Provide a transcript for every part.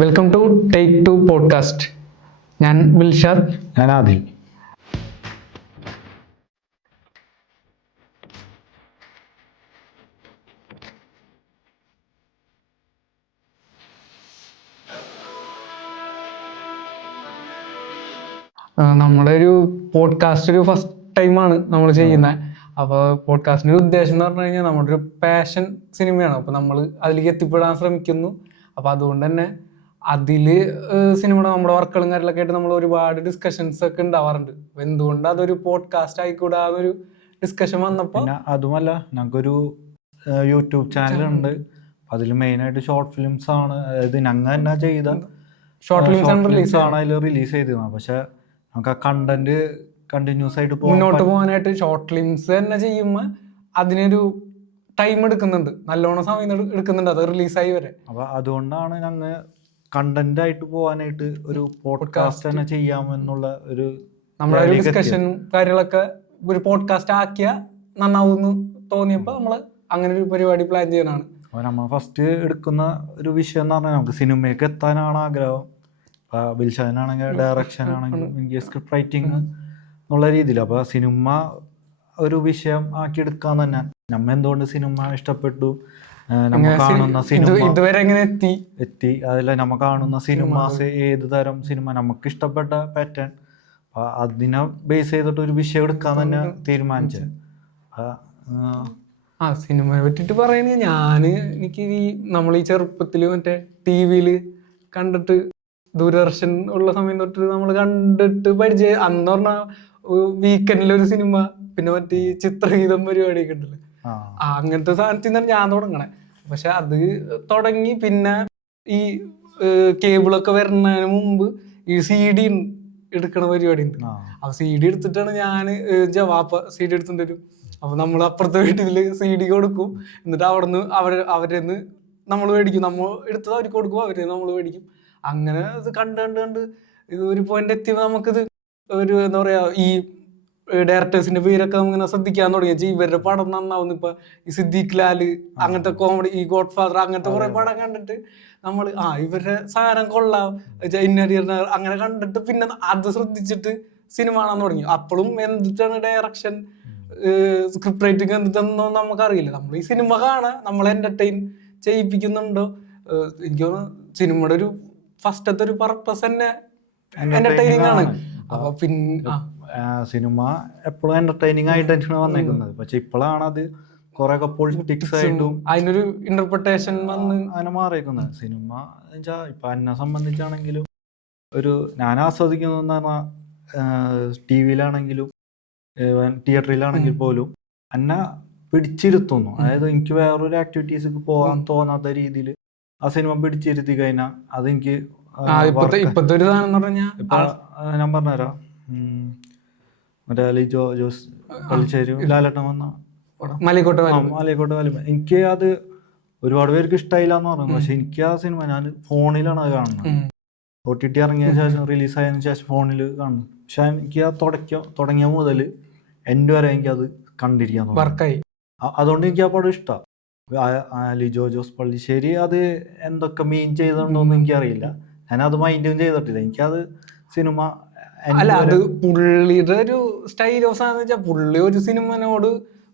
Welcome to take two podcast. ഞാൻ വിൽഷാദ്. ഞാൻ ആദിൽ. നമ്മുടെ ഒരു പോഡ്കാസ്റ്റ് ഒരു ഫസ്റ്റ് ടൈമാണ് നമ്മൾ ചെയ്യുന്നത്. അപ്പോൾ പോഡ്കാസ്റ്റിൻ്റെ ഒരു ഉദ്ദേശം എന്ന് പറഞ്ഞു കഴിഞ്ഞാൽ നമ്മുടെ ഒരു പാഷൻ സിനിമയാണ്. അപ്പോൾ നമ്മൾ അതിലേക്ക് എത്തിപ്പെടാൻ ശ്രമിക്കുന്നു. അപ്പോൾ അതുകൊണ്ട് തന്നെ അതിൽ സിനിമയുടെ നമ്മുടെ വർക്കുകളും കാര്യങ്ങളൊക്കെ ആയിട്ട് നമ്മൾ ഒരുപാട് ഡിസ്കഷൻസ് ഒക്കെ ഉണ്ടാവാറുണ്ട്. അപ്പോൾ എന്തുകൊണ്ട് അതൊരു പോഡ്കാസ്റ്റ് ആയിക്കൂടാന്നൊരു ഡിസ്കഷൻ വന്നപ്പോൾ, അതുമല്ല ഞങ്ങൾക്കൊരു യൂട്യൂബ് ചാനലുണ്ട്. അതിൽ മെയിനായിട്ട് ഷോർട്ട് ഫിലിംസ് ആണ്. അതായത് ഞങ്ങൾ തന്നെ ചെയ്ത ഷോർട്ട് ഫിലിംസ് ആണ് അതിൽ റിലീസ് ചെയ്തിരുന്നത്. പക്ഷെ നമുക്ക് ആ കണ്ടന്റ് കണ്ടിന്യൂസ് ആയിട്ട് മുന്നോട്ട് പോകാനായിട്ട് ഷോർട്ട് ഫിലിംസ് തന്നെ ചെയ്യുമ്പോൾ അതിനൊരു ടൈം എടുക്കുന്നുണ്ട്, നല്ലോണം സമയം എടുക്കുന്നുണ്ട് അത് റിലീസായി വരെ. അപ്പൊ അതുകൊണ്ടാണ് ഞങ്ങൾ കണ്ടന്റ് ആയിട്ട് പോകാനായിട്ട് ഒരു പോഡ്കാസ്റ്റ് തന്നെ ചെയ്യാമെന്നുള്ള ഒരു നമ്മുടെ ഒരു ഡിസ്കഷനും കാര്യങ്ങളൊക്കെ ഒരു പോഡ്കാസ്റ്റ് ആക്കിയാൽ നന്നാവുമെന്ന് തോന്നിയപ്പോൾ നമ്മൾ അങ്ങനെ ഒരു പരിപാടി പ്ലാൻ ചെയ്യാനാണ്. അപ്പോൾ നമ്മൾ ഫസ്റ്റ് എടുക്കുന്ന ഒരു വിഷയം എന്ന് പറഞ്ഞാൽ നമുക്ക് സിനിമയ്ക്ക് എത്താനാണ് ആഗ്രഹം. വിൽഷാനാണെങ്കിൽ ഡയറക്ഷൻ ആണെങ്കിലും എനിക്ക് സ്ക്രിപ്റ്റ് റൈറ്റിംഗ് എന്നുള്ള രീതിയിൽ. അപ്പോൾ സിനിമ ഒരു വിഷയം ആക്കി എടുക്കാൻ തന്നെ നമ്മ എന്തുകൊണ്ട് സിനിമ ഇഷ്ടപ്പെട്ടു, നമ്മൾ കാണുന്ന സിനിമ ഇതുവരെ എങ്ങനെ എത്തി, അതിൽ നമ്മൾ കാണുന്ന സിനിമാസ് ഏത് തരം സിനിമ നമുക്ക് ഇഷ്ടപ്പെട്ട പാറ്റേൺ, അതിനെ ബേസ് ചെയ്തിട്ട് ഒരു വിഷയം എടുക്കാൻ തന്നെ തീരുമാനിച്ചത്. സിനിമയെ പറ്റിയിട്ട് പറയുകയാണെങ്കിൽ എനിക്ക് നമ്മൾ ഈ ചെറുപ്പത്തിൽ മറ്റേ TV കണ്ടിട്ട് ദൂരദർശൻ ഉള്ള സമയം തൊട്ട് നമ്മൾ കണ്ടിട്ട് പരിചയം. അന്ന് പറഞ്ഞാൽ വീക്കെൻഡിലൊരു സിനിമ, പിന്നെ മറ്റേ ഈ ചിത്രഗീതം പരിപാടിയൊക്കെ ഉണ്ടല്ലോ, അങ്ങനത്തെ സാധനത്തിൽ നിന്നാണ് ഞാൻ തുടങ്ങണേ. പക്ഷെ അത് തുടങ്ങി പിന്നെ ഈ കേബിളൊക്കെ വരുന്നതിന് മുമ്പ് ഈ CD എടുക്കണ പരിപാടി ഉണ്ട്. ആ CD എടുത്തിട്ടാണ് ഞാൻ വാപ്പ CD എടുത്തിട്ട് വരും. അപ്പൊ നമ്മൾ അപ്പുറത്തെ വീട്ടിൽ CD കൊടുക്കും, എന്നിട്ട് അവിടുന്ന് അവരെന്ന് നമ്മൾ മേടിക്കും, നമ്മൾ എടുത്തത് അവർക്ക് കൊടുക്കും, അവര് നമ്മൾ മേടിക്കും. അങ്ങനെ ഇത് കണ്ട് ഇത് ഒരു പോയിന്റ് എത്തിയപ്പോൾ നമുക്കിത് ഒരു എന്താ പറയാ, ഈ ഡയറക്ടേഴ്സിന്റെ പേരൊക്കെ നമ്മളിങ്ങനെ ശ്രദ്ധിക്കാൻ തുടങ്ങി. ഇവരുടെ പടം നന്നാവുന്നു. ഇപ്പൊ ഈ സിദ്ദീഖ് ലാല് അങ്ങനത്തെ കോമഡി, ഈ ഗോഡ് ഫാദർ അങ്ങനത്തെ കുറെ പടം കണ്ടിട്ട് നമ്മൾ ഇവരുടെ സാധനം കൊള്ളാം, അങ്ങനെ കണ്ടിട്ട് പിന്നെ അത് ശ്രദ്ധിച്ചിട്ട് സിനിമ കാണാൻ തുടങ്ങി. അപ്പോഴും എന്തിട്ടാണ് ഡയറക്ഷൻ, സ്ക്രിപ്റ്റ് റൈറ്റിംഗ് എന്തിട്ടെന്നോ നമുക്കറിയില്ല. നമ്മൾ ഈ സിനിമ കാണാൻ നമ്മളെ എന്റർടൈൻ ചെയ്യിപ്പിക്കുന്നുണ്ടോ. എനിക്ക് തോന്നുന്നു സിനിമയുടെ ഒരു ഫസ്റ്റത്തെ ഒരു പർപ്പസ് തന്നെ എന്റർടൈനിങ് ആണ്. അപ്പൊ പിന്നെ സിനിമ എപ്പോഴും എന്റർടൈനിങ് ആയിട്ടാണ് വന്നേക്കുന്നത്. പക്ഷെ ഇപ്പോഴാണ് അത് കുറെ പൊളിറ്റിക്സ് ആയിട്ടും അതിനൊരു ഇന്റർപ്രിട്ടേഷൻ വന്ന് അങ്ങനെ മാറിയേക്കുന്നത്. സിനിമ വെച്ചാൽ ഇപ്പൊ എന്നെ സംബന്ധിച്ചാണെങ്കിലും ഞാൻ ആസ്വദിക്കുന്നതെന്ന് പറഞ്ഞാൽ TV-യിലാണെങ്കിലും തിയേറ്ററിലാണെങ്കിൽ പോലും എന്നെ പിടിച്ചിരുത്തുന്നു. അതായത് എനിക്ക് വേറൊരു ആക്ടിവിറ്റീസ് പോകാൻ തോന്നാത്ത രീതിയിൽ ആ സിനിമ പിടിച്ചിരുത്തി കഴിഞ്ഞാൽ അതെനിക്ക് ഇപ്പത്തെ ഒരു സാധനം പറഞ്ഞാൽ ഞാൻ പറഞ്ഞുതരാം. മറ്റേ ലിജോ ജോസ് പള്ളിശ്ശേരി ലാലേട്ടൻ വന്ന മലൈക്കോട്ടെ വാലിബൻ, എനിക്ക് അത് ഒരുപാട് പേർക്ക് ഇഷ്ടമായില്ല എന്ന് പറഞ്ഞു. പക്ഷെ എനിക്ക് ആ സിനിമ ഞാൻ ഫോണിലാണ് അത് കാണുന്നത്. OTT ഇറങ്ങിയതിന് ശേഷം, റിലീസായതിനു ശേഷം ഫോണിൽ കാണുന്നു. പക്ഷെ എനിക്ക് ആ തുടങ്ങിയ മുതൽ എൻ്റെ വരെ എനിക്കത് കണ്ടിരിക്കാൻ വർക്കായി. അതുകൊണ്ട് എനിക്ക് ആ പടം ഇഷ്ടമാണ്. ലിജോ ജോസ് പള്ളിശ്ശേരി അത് എന്തൊക്കെ മീൻ ചെയ്തിട്ടുണ്ടോന്ന് എനിക്കറിയില്ല. ഞാനത് മൈൻഡും ചെയ്തിട്ടില്ല. എനിക്കത് സിനിമ അല്ല, അത് പുള്ളിയുടെ ഒരു സ്റ്റൈൽ ഓഫ് സാധനം വെച്ചാൽ പുള്ളി ഒരു സിനിമനോട്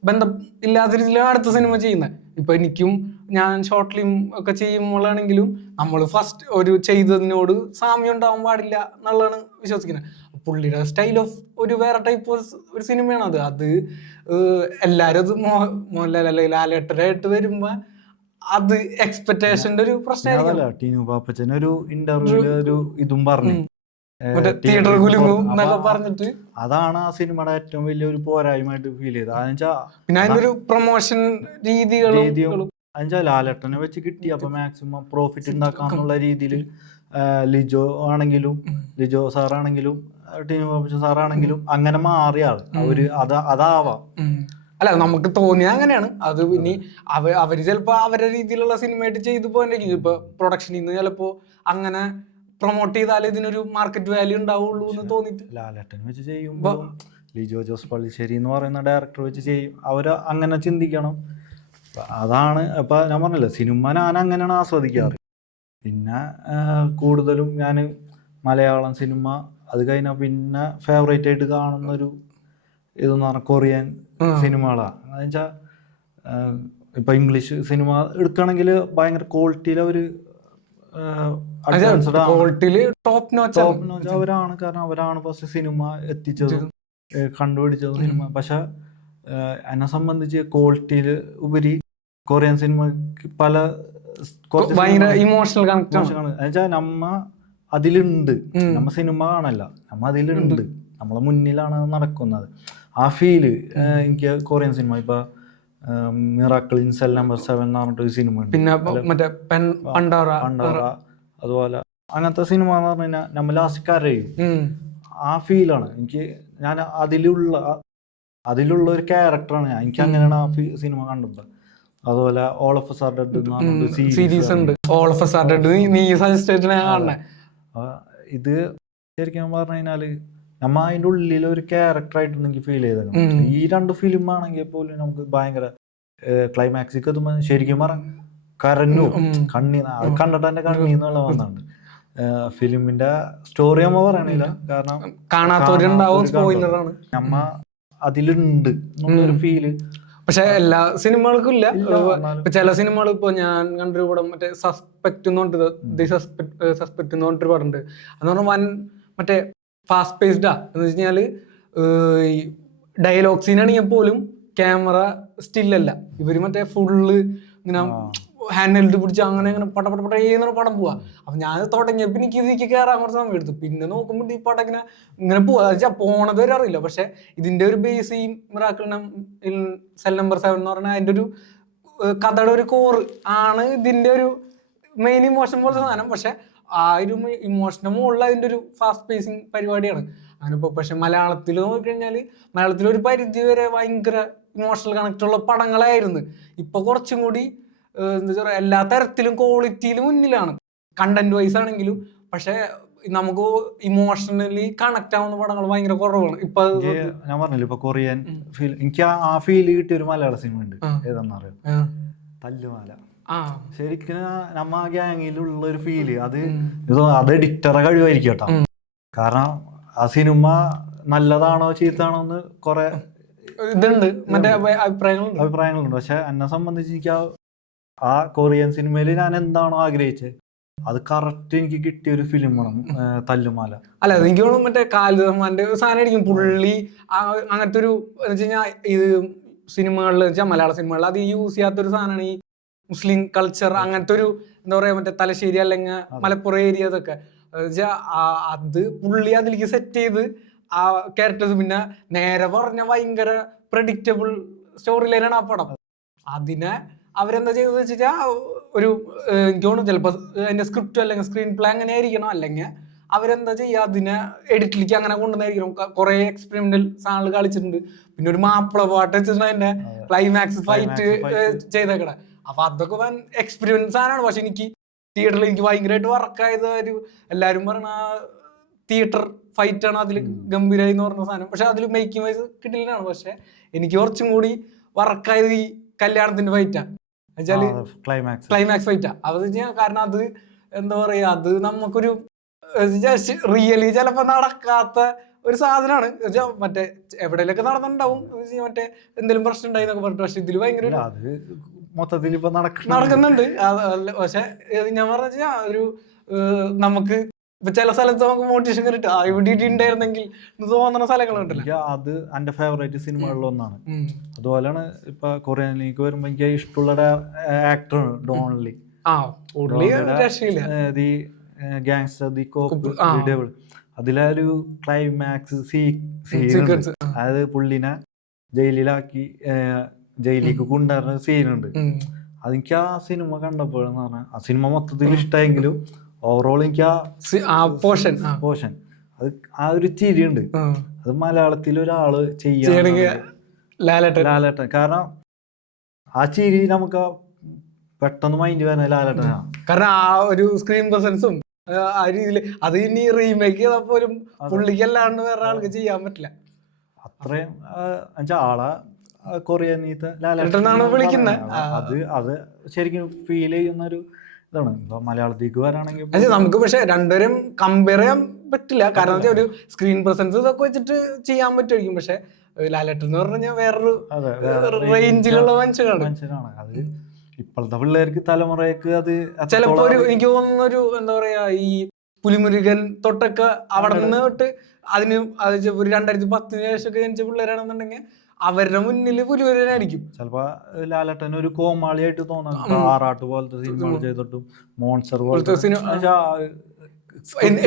ബന്ധം ഇല്ലാത്ത രീതിയിലാണ് അടുത്ത സിനിമ ചെയ്യുന്നത്. ഇപ്പൊ എനിക്കും ഞാൻ ഷോർട്ട് ഫിലിം ഒക്കെ ചെയ്യുമ്പോഴാണെങ്കിലും നമ്മൾ ഫസ്റ്റ് ഒരു ചെയ്തതിനോട് സാമ്യം ഉണ്ടാവാൻ പാടില്ല എന്നുള്ളതാണ് വിശ്വസിക്കുന്നത്. പുള്ളിയുടെ സ്റ്റൈൽ ഓഫ് ഒരു വേറെ ടൈപ്പ് ഒരു സിനിമയാണ് അത്. അത് എല്ലാരും അത് മോഹൻലാൽ അല്ലെങ്കിൽ ലാലേട്ടനായിട്ട് വരുമ്പോ അത് എക്സ്പെക്ടേഷന്റെ ഒരു പ്രശ്നമായിരിക്കും. ടീനു പാപ്പച്ചൻ ഒരു ഇന്റർവ്യൂല് ഒരു ഇതും പറഞ്ഞു, തിയേറ്റർ കുലുങ്ങും എന്നൊക്കെ പറഞ്ഞിട്ട്. അതാണ് ആ സിനിമയുടെ ഏറ്റവും വലിയ ഒരു പോരായ്മയായിട്ട് ഫീൽ ചെയ്തത്. പിന്നെ അതിന്റെ ഒരു പ്രൊമോഷൻ രീതികളും അതെന്നുവെച്ചാൽ ലാലേട്ടനെ വെച്ച് കിട്ടി, അപ്പൊ മാക്സിമം പ്രോഫിറ്റ് ഉണ്ടാക്കാന്നുള്ള രീതിയിൽ ലിജോ സാറാണെങ്കിലും ടീനു പാപ്പച്ചൻ സാറാണെങ്കിലും അങ്ങനെ മാറിയ ആള് അതാവാം. അല്ല, നമുക്ക് തോന്നിയ അങ്ങനെയാണ് അത്. ഇനി അവര് ചിലപ്പോ അവരുടെ രീതിയിലുള്ള സിനിമയായിട്ട് ചെയ്തു പോകാൻ ഇപ്പൊ പ്രൊഡക്ഷനിൽ നിന്ന് ചിലപ്പോ അങ്ങനെ പ്രൊമോട്ട് ചെയ്താലേ ഇതിനൊരു മാർക്കറ്റ് വാല്യൂ ഉണ്ടാവുള്ളൂ എന്ന് തോന്നിട്ട് ലാലേട്ടൻ വെച്ച് ചെയ്യുമ്പോ ലിജോ ജോസ് പള്ളിശ്ശേരി എന്ന് പറയുന്ന ഡയറക്ടർ വെച്ച് ചെയ്യും. അവര് അങ്ങനെ ചിന്തിക്കണം. അതാണ് ഇപ്പൊ ഞാൻ പറഞ്ഞില്ല, സിനിമ ഞാൻ അങ്ങനെയാണ് ആസ്വദിക്കാറ്. പിന്നെ കൂടുതലും ഞാൻ മലയാളം സിനിമ, അത് കഴിഞ്ഞാൽ പിന്നെ ഫേവറേറ്റ് ആയിട്ട് കാണുന്നൊരു ഇതെന്ന് പറഞ്ഞാൽ കൊറിയൻ സിനിമകളാണ്. എന്ന് വെച്ചാൽ ഇപ്പം ഇംഗ്ലീഷ് സിനിമ എടുക്കുകയാണെങ്കിൽ ഭയങ്കര ക്വാളിറ്റിയിൽ അവർ ക്വാളിറ്റിയില് ടോപ്പ് നോച്ച് അവരാണ്. കാരണം അവരാണ് ഫസ്റ്റ് സിനിമ എത്തിച്ചതും കണ്ടുപിടിച്ചതും സിനിമ. പക്ഷെ എന്നെ സംബന്ധിച്ച് ക്വാളിറ്റിയിൽ ഉപരി കൊറിയൻ സിനിമക്ക് പല ഭയങ്കര ഇമോഷണൽ കണക്ട് എന്നുവെച്ചാൽ നമ്മ അതിലുണ്ട്, നമ്മ സിനിമ കാണല്ല, നമ്മ അതിലുണ്ട്, നമ്മളെ മുന്നിലാണ് നടക്കുന്നത്. ആ ഫീല് എനിക്ക് കൊറിയൻ സിനിമ ഇപ്പൊ മിറാക്കിൾ ഇൻ സെൽ നമ്പർ 7 എന്ന് പറഞ്ഞിട്ടൊരു സിനിമ ഉണ്ട്, പിന്നെ മറ്റേ പണ്ടാറ, അതുപോലെ അങ്ങനത്തെ സിനിമ എന്ന് പറഞ്ഞു കഴിഞ്ഞാൽ നമ്മൾ ലാസ്റ്റ് കരയും. ആ ഫീലാണ് എനിക്ക്. ഞാൻ അതിലുള്ള ഒരു ക്യാരക്ടറാണ് ഞാൻ. എനിക്ക് അങ്ങനെയാണ് ആ സിനിമ കണ്ടത്. അതുപോലെ all of us are dead series ഉണ്ട്. All of us are dead നീ സജസ്റ്റ് ചെയ്തിട്ട് ഞാൻ കാണണേ. ഇത് ശരിക്കും പറഞ്ഞു കഴിഞ്ഞാല് നമ്മ അതിൻ്റെ ഉള്ളിൽ ഒരു ക്യാരക്ടറായിട്ട് എനിക്ക് ഫീൽ ചെയ്തത്. ഈ 2 ഫിലിം ആണെങ്കിൽ പോലും നമുക്ക് ഭയങ്കര ക്ലൈമാക്സിക്ക് എത്തുമ്പോൾ ശരിക്കും പറഞ്ഞ കരഞ്ഞു, അത് കണ്ടിട്ട് എന്റെ കണ്ണീന്നുള്ള വന്നുണ്ട്. ഫിലിമിന്റെ സ്റ്റോറി നമ്മ പറയണില്ല, കാരണം കാണാത്തവരുണ്ടാവും, നമ്മ അതിലുണ്ട് എന്നുള്ളൊരു ഫീല്. പക്ഷെ എല്ലാ സിനിമകൾക്കും ഇല്ല. ഇപ്പൊ ചില സിനിമകൾ, ഇപ്പൊ ഞാൻ കണ്ടൊരു പടം മറ്റേ സസ്പെക്ട് എന്ന് പറഞ്ഞിട്ട് സസ്പെക്ട് എന്ന് പറഞ്ഞിട്ടൊരു പടം ഉണ്ട്. എന്ന് പറഞ്ഞാൽ മറ്റേ ഫാസ്റ്റ് പേസ്ഡാ. എന്ന് വെച്ച് കഴിഞ്ഞാല് ഡയലോഗ് സീനാണെങ്കിൽ പോലും ക്യാമറ സ്റ്റില്ലല്ല, ഇവര് മറ്റേ ഫുള്ള് ഇങ്ങനെ ഹാൻഡ് ഹെൽഡ് പിടിച്ച് അങ്ങനെ പടപടപടേന്ന് പടം പോവാ. അപ്പൊ ഞാൻ തുടങ്ങിയപ്പോ എനിക്ക് ഇതിലേക്ക് കയറാൻ കുറച്ച് സമയം എടുത്തു. പിന്നെ നോക്കുമ്പോൾ ഈ പടം ഇങ്ങനെ പോവാ, പോണത് വരെ അറിയില്ല. പക്ഷെ ഇതിന്റെ ഒരു ബേസ് ഈ മിറാക്കിൾ സെൽ നമ്പർ 7 എന്ന് പറഞ്ഞാൽ അതിന്റെ ഒരു കഥയുടെ ഒരു കോറ് ആണ് ഇതിന്റെ ഒരു മെയിൻ ഇമോഷൻ പോലത്തെ സാധനം. പക്ഷെ ആ ഒരു ഇമോഷന്റെ മുകളിൽ അതിന്റെ ഒരു ഫാസ്റ്റ് പേസിങ് പരിപാടിയാണ്. അങ്ങനിപ്പോ പക്ഷെ മലയാളത്തിൽ നോക്കിക്കഴിഞ്ഞാല് മലയാളത്തിൽ ഒരു പരിധി വരെ ഭയങ്കര ഇമോഷണൽ കണക്ട് ഉള്ള പടങ്ങളായിരുന്നു. ഇപ്പൊ കുറച്ചും കൂടി എന്താ പറയുക, എല്ലാ തരത്തിലും ക്വാളിറ്റിയിലും മുന്നിലാണ്, കണ്ടന്റ് വൈസ് ആണെങ്കിലും. പക്ഷെ നമുക്ക് ഇമോഷണലി കണക്ട് ആവുന്ന പടങ്ങൾ ഭയങ്കര കുറവാണ് ഇപ്പൊ. ഞാൻ പറഞ്ഞില്ല ഇപ്പൊ കൊറിയൻ ഫീൽ, എനിക്ക് ആ ഫീൽ കിട്ടിയ ഒരു മലയാള സിനിമ ഉണ്ട്, ഏതാണെന്നറിയോ? തല്ലുമാല. ശരിക്കും നമ്മ ആ ഗ്യാങ്ങിലുള്ള ഒരു ഫീല്, അത് എഡിറ്ററെ കഴിവായിരിക്കും കേട്ടോ. കാരണം ആ സിനിമ നല്ലതാണോ ചീത്താണോ എന്ന് കുറെ ഇതുണ്ട്, മറ്റേ അഭിപ്രായങ്ങളുണ്ട്. പക്ഷെ എന്നെ സംബന്ധിച്ച് എനിക്ക് ആ കൊറിയൻ സിനിമയിൽ ഞാൻ എന്താണോ ആഗ്രഹിച്ചത് അത് കറക്റ്റ് എനിക്ക് കിട്ടിയ ഒരു ഫിലിമാണ് തല്ലുമാല. അല്ല, എനിക്ക് തോന്നുന്നു മറ്റേ കാലിദമാന്റെ സാധനം ആയിരിക്കും പുള്ളി. അങ്ങനത്തെ ഒരു എന്ന് വെച്ച് കഴിഞ്ഞാൽ ഇത് സിനിമകളിൽ വെച്ചാൽ മലയാള സിനിമകളിൽ അത് യൂസ് ചെയ്യാത്തൊരു സാധനമാണ് ഈ മുസ്ലിം കൾച്ചർ. അങ്ങനത്തെ ഒരു എന്താ പറയാ, മറ്റേ തലശ്ശേരി അല്ലെങ്കിൽ മലപ്പുറം ഏരിയ അതൊക്കെ അത് പുള്ളി അതിലേക്ക് സെറ്റ് ചെയ്ത് ആ ക്യാരക്ടേഴ്സ്. പിന്നെ നേരെ പറഞ്ഞ ഭയങ്കര പ്രഡിക്റ്റബിൾ സ്റ്റോറി ലൈനാണ് ആ പടം. അതിനെ അവരെന്താ ചെയ്തതെന്ന് വെച്ചാൽ ഒരു എനിക്ക് തോന്നുന്നു ചിലപ്പോൾ അതിന്റെ സ്ക്രിപ്റ്റ് അല്ലെങ്കിൽ സ്ക്രീൻ പ്ലേ അങ്ങനെ ആയിരിക്കണം, അല്ലെങ്കിൽ അവരെന്താ ചെയ്യുക അതിനെ എഡിറ്റിലേക്ക് അങ്ങനെ കൊണ്ടുവന്നായിരിക്കണം. കുറെ എക്സ്പെരിമെന്റൽ സാധനങ്ങൾ കളിച്ചിട്ടുണ്ട്. പിന്നെ ഒരു മാപ്പിള പാട്ട് വെച്ചിട്ടുണ്ട് അതിന്റെ ക്ലൈമാക്സ് ഫൈറ്റ് ചെയ്തേക്കണേ. അപ്പൊ അതൊക്കെ എക്സ്പെരിമെന്റ് സാധനമാണ്. പക്ഷെ എനിക്ക് തിയേറ്ററിൽ എനിക്ക് ഭയങ്കരമായിട്ട് വർക്കായത് ഒരു എല്ലാവരും പറഞ്ഞ തിയേറ്റർ ഫൈറ്റ് ആണ് അതിൽ ഗംഭീരമായി എന്ന് പറഞ്ഞ സാധനം. പക്ഷെ അതിൽ മേക്കിംഗ് വൈസ് കിട്ടില്ലാണ്. പക്ഷെ എനിക്ക് കുറച്ചും കൂടി വർക്കായത് ഈ കല്യാണത്തിന്റെ ഫൈറ്റാ, വെച്ചാല് ക്ലൈമാക്സ് ഫൈറ്റാ. അത് വെച്ചാൽ കാരണം അത് എന്താ പറയാ, അത് നമുക്കൊരു റിയലി ചിലപ്പോ നടക്കാത്ത ഒരു സാധനമാണ്. മറ്റേ എവിടെയൊക്കെ നടന്നിട്ടുണ്ടാവും, മറ്റേ എന്തെങ്കിലും പ്രശ്നം ഉണ്ടായി എന്നൊക്കെ പറഞ്ഞിട്ട്. പക്ഷെ ഇതിൽ ഭയങ്കര മൊത്തത്തിൽ ഇപ്പൊ നടക്കുന്നുണ്ട്. പക്ഷെ ഞാൻ പറഞ്ഞ ഒരു നമുക്ക് ഇപ്പൊ ചില സ്ഥലത്ത് നമുക്ക് മോട്ടിവേഷൻ കയറിട്ട് ഇവിടെ ഉണ്ടായിരുന്നെങ്കിൽ തോന്നുന്ന സ്ഥലങ്ങളുണ്ടല്ലോ. അത് എന്റെ ഫേവറേറ്റ് സിനിമകളിലൊന്നാണ്. അതുപോലെയാണ് ഇപ്പൊ കൊറിയനിലേക്ക് വരുമ്പോ എനിക്ക് ഇഷ്ടമുള്ള actor Don Lee. Gangster the cop the devil, അതിലെ ഒരു ക്ലൈമാക്സ് സീനുണ്ട്. അതായത് പുള്ളിനെ ജയിലിലേക്ക് കൊണ്ടുവരുന്ന സീനുണ്ട്. അതെനിക്ക് ആ സിനിമ കണ്ടപ്പോഴെന്ന് പറഞ്ഞാൽ ആ സിനിമ മൊത്തത്തിൽ ഇഷ്ടമായെങ്കിലും ഓവറോൾ എനിക്ക് ആ പോർഷൻ അത് ആ ഒരു ചിരിയുണ്ട്. അത് മലയാളത്തിൽ ഒരാള് ചെയ്യാൻ ലാലേട്ടൻ. കാരണം ആ ചിരി നമുക്ക് പെട്ടെന്ന് മൈൻഡ് വരുന്ന ലാലേട്ടനാണ്. കാരണം ആ ഒരു സ്ക്രീൻ പ്രസൻസും ആ രീതിയിൽ അത് ഇനി റീമേക്ക് ചെയ്താൽ പോലും പുള്ളിക്കല്ലാണ്ട് വേറെ ആൾക്ക് ചെയ്യാൻ പറ്റില്ല. അത്രയും ആളെ കൊറിയനീത്തെ ലാലേട്ടനാണ് വിളിക്കുന്നത്. അത് ശരിക്കും ഫീൽ ചെയ്യുന്ന ഒരു ഇതാണ്. ഇപ്പൊ മലയാളത്തേക്ക് വരാണെങ്കിൽ പക്ഷെ നമുക്ക് പക്ഷെ രണ്ടുപേരും കമ്പയർ ചെയ്യാൻ പറ്റില്ല. കാരണം വെച്ചാൽ ഒരു സ്ക്രീൻ പ്രസൻസ് ഇതൊക്കെ വെച്ചിട്ട് ചെയ്യാൻ പറ്റുമായിരിക്കും. പക്ഷെ ലാലേട്ടൻ എന്ന് പറഞ്ഞു കഴിഞ്ഞാൽ വേറൊരു റേഞ്ചിലുള്ള മനുഷ്യനാണ്. അത് ഇപ്പോഴത്തെ പിള്ളേർക്ക് തലമുറയ്ക്ക് അത് ചിലപ്പോ ഒരു എനിക്ക് തോന്നുന്ന ഒരു എന്താ പറയാ ഈ പുലിമുരുകൻ തൊട്ടൊക്കെ അവിടെ നിന്ന് തൊട്ട് അതിന് ഒരു 2010 ശേഷമൊക്കെ ജനിച്ച പിള്ളേരാണെന്നുണ്ടെങ്കിൽ അവരുടെ മുന്നിൽ പുലിമുരുകനായിരിക്കും. ചിലപ്പോ ലാലേട്ടൻ ഒരു കോമാളിയായിട്ട് തോന്നാം. ആറാട്ട് പോലത്തെ സിനിമകൾ ചെയ്തിട്ടും മോൺസ്റ്റർ പോലത്തെ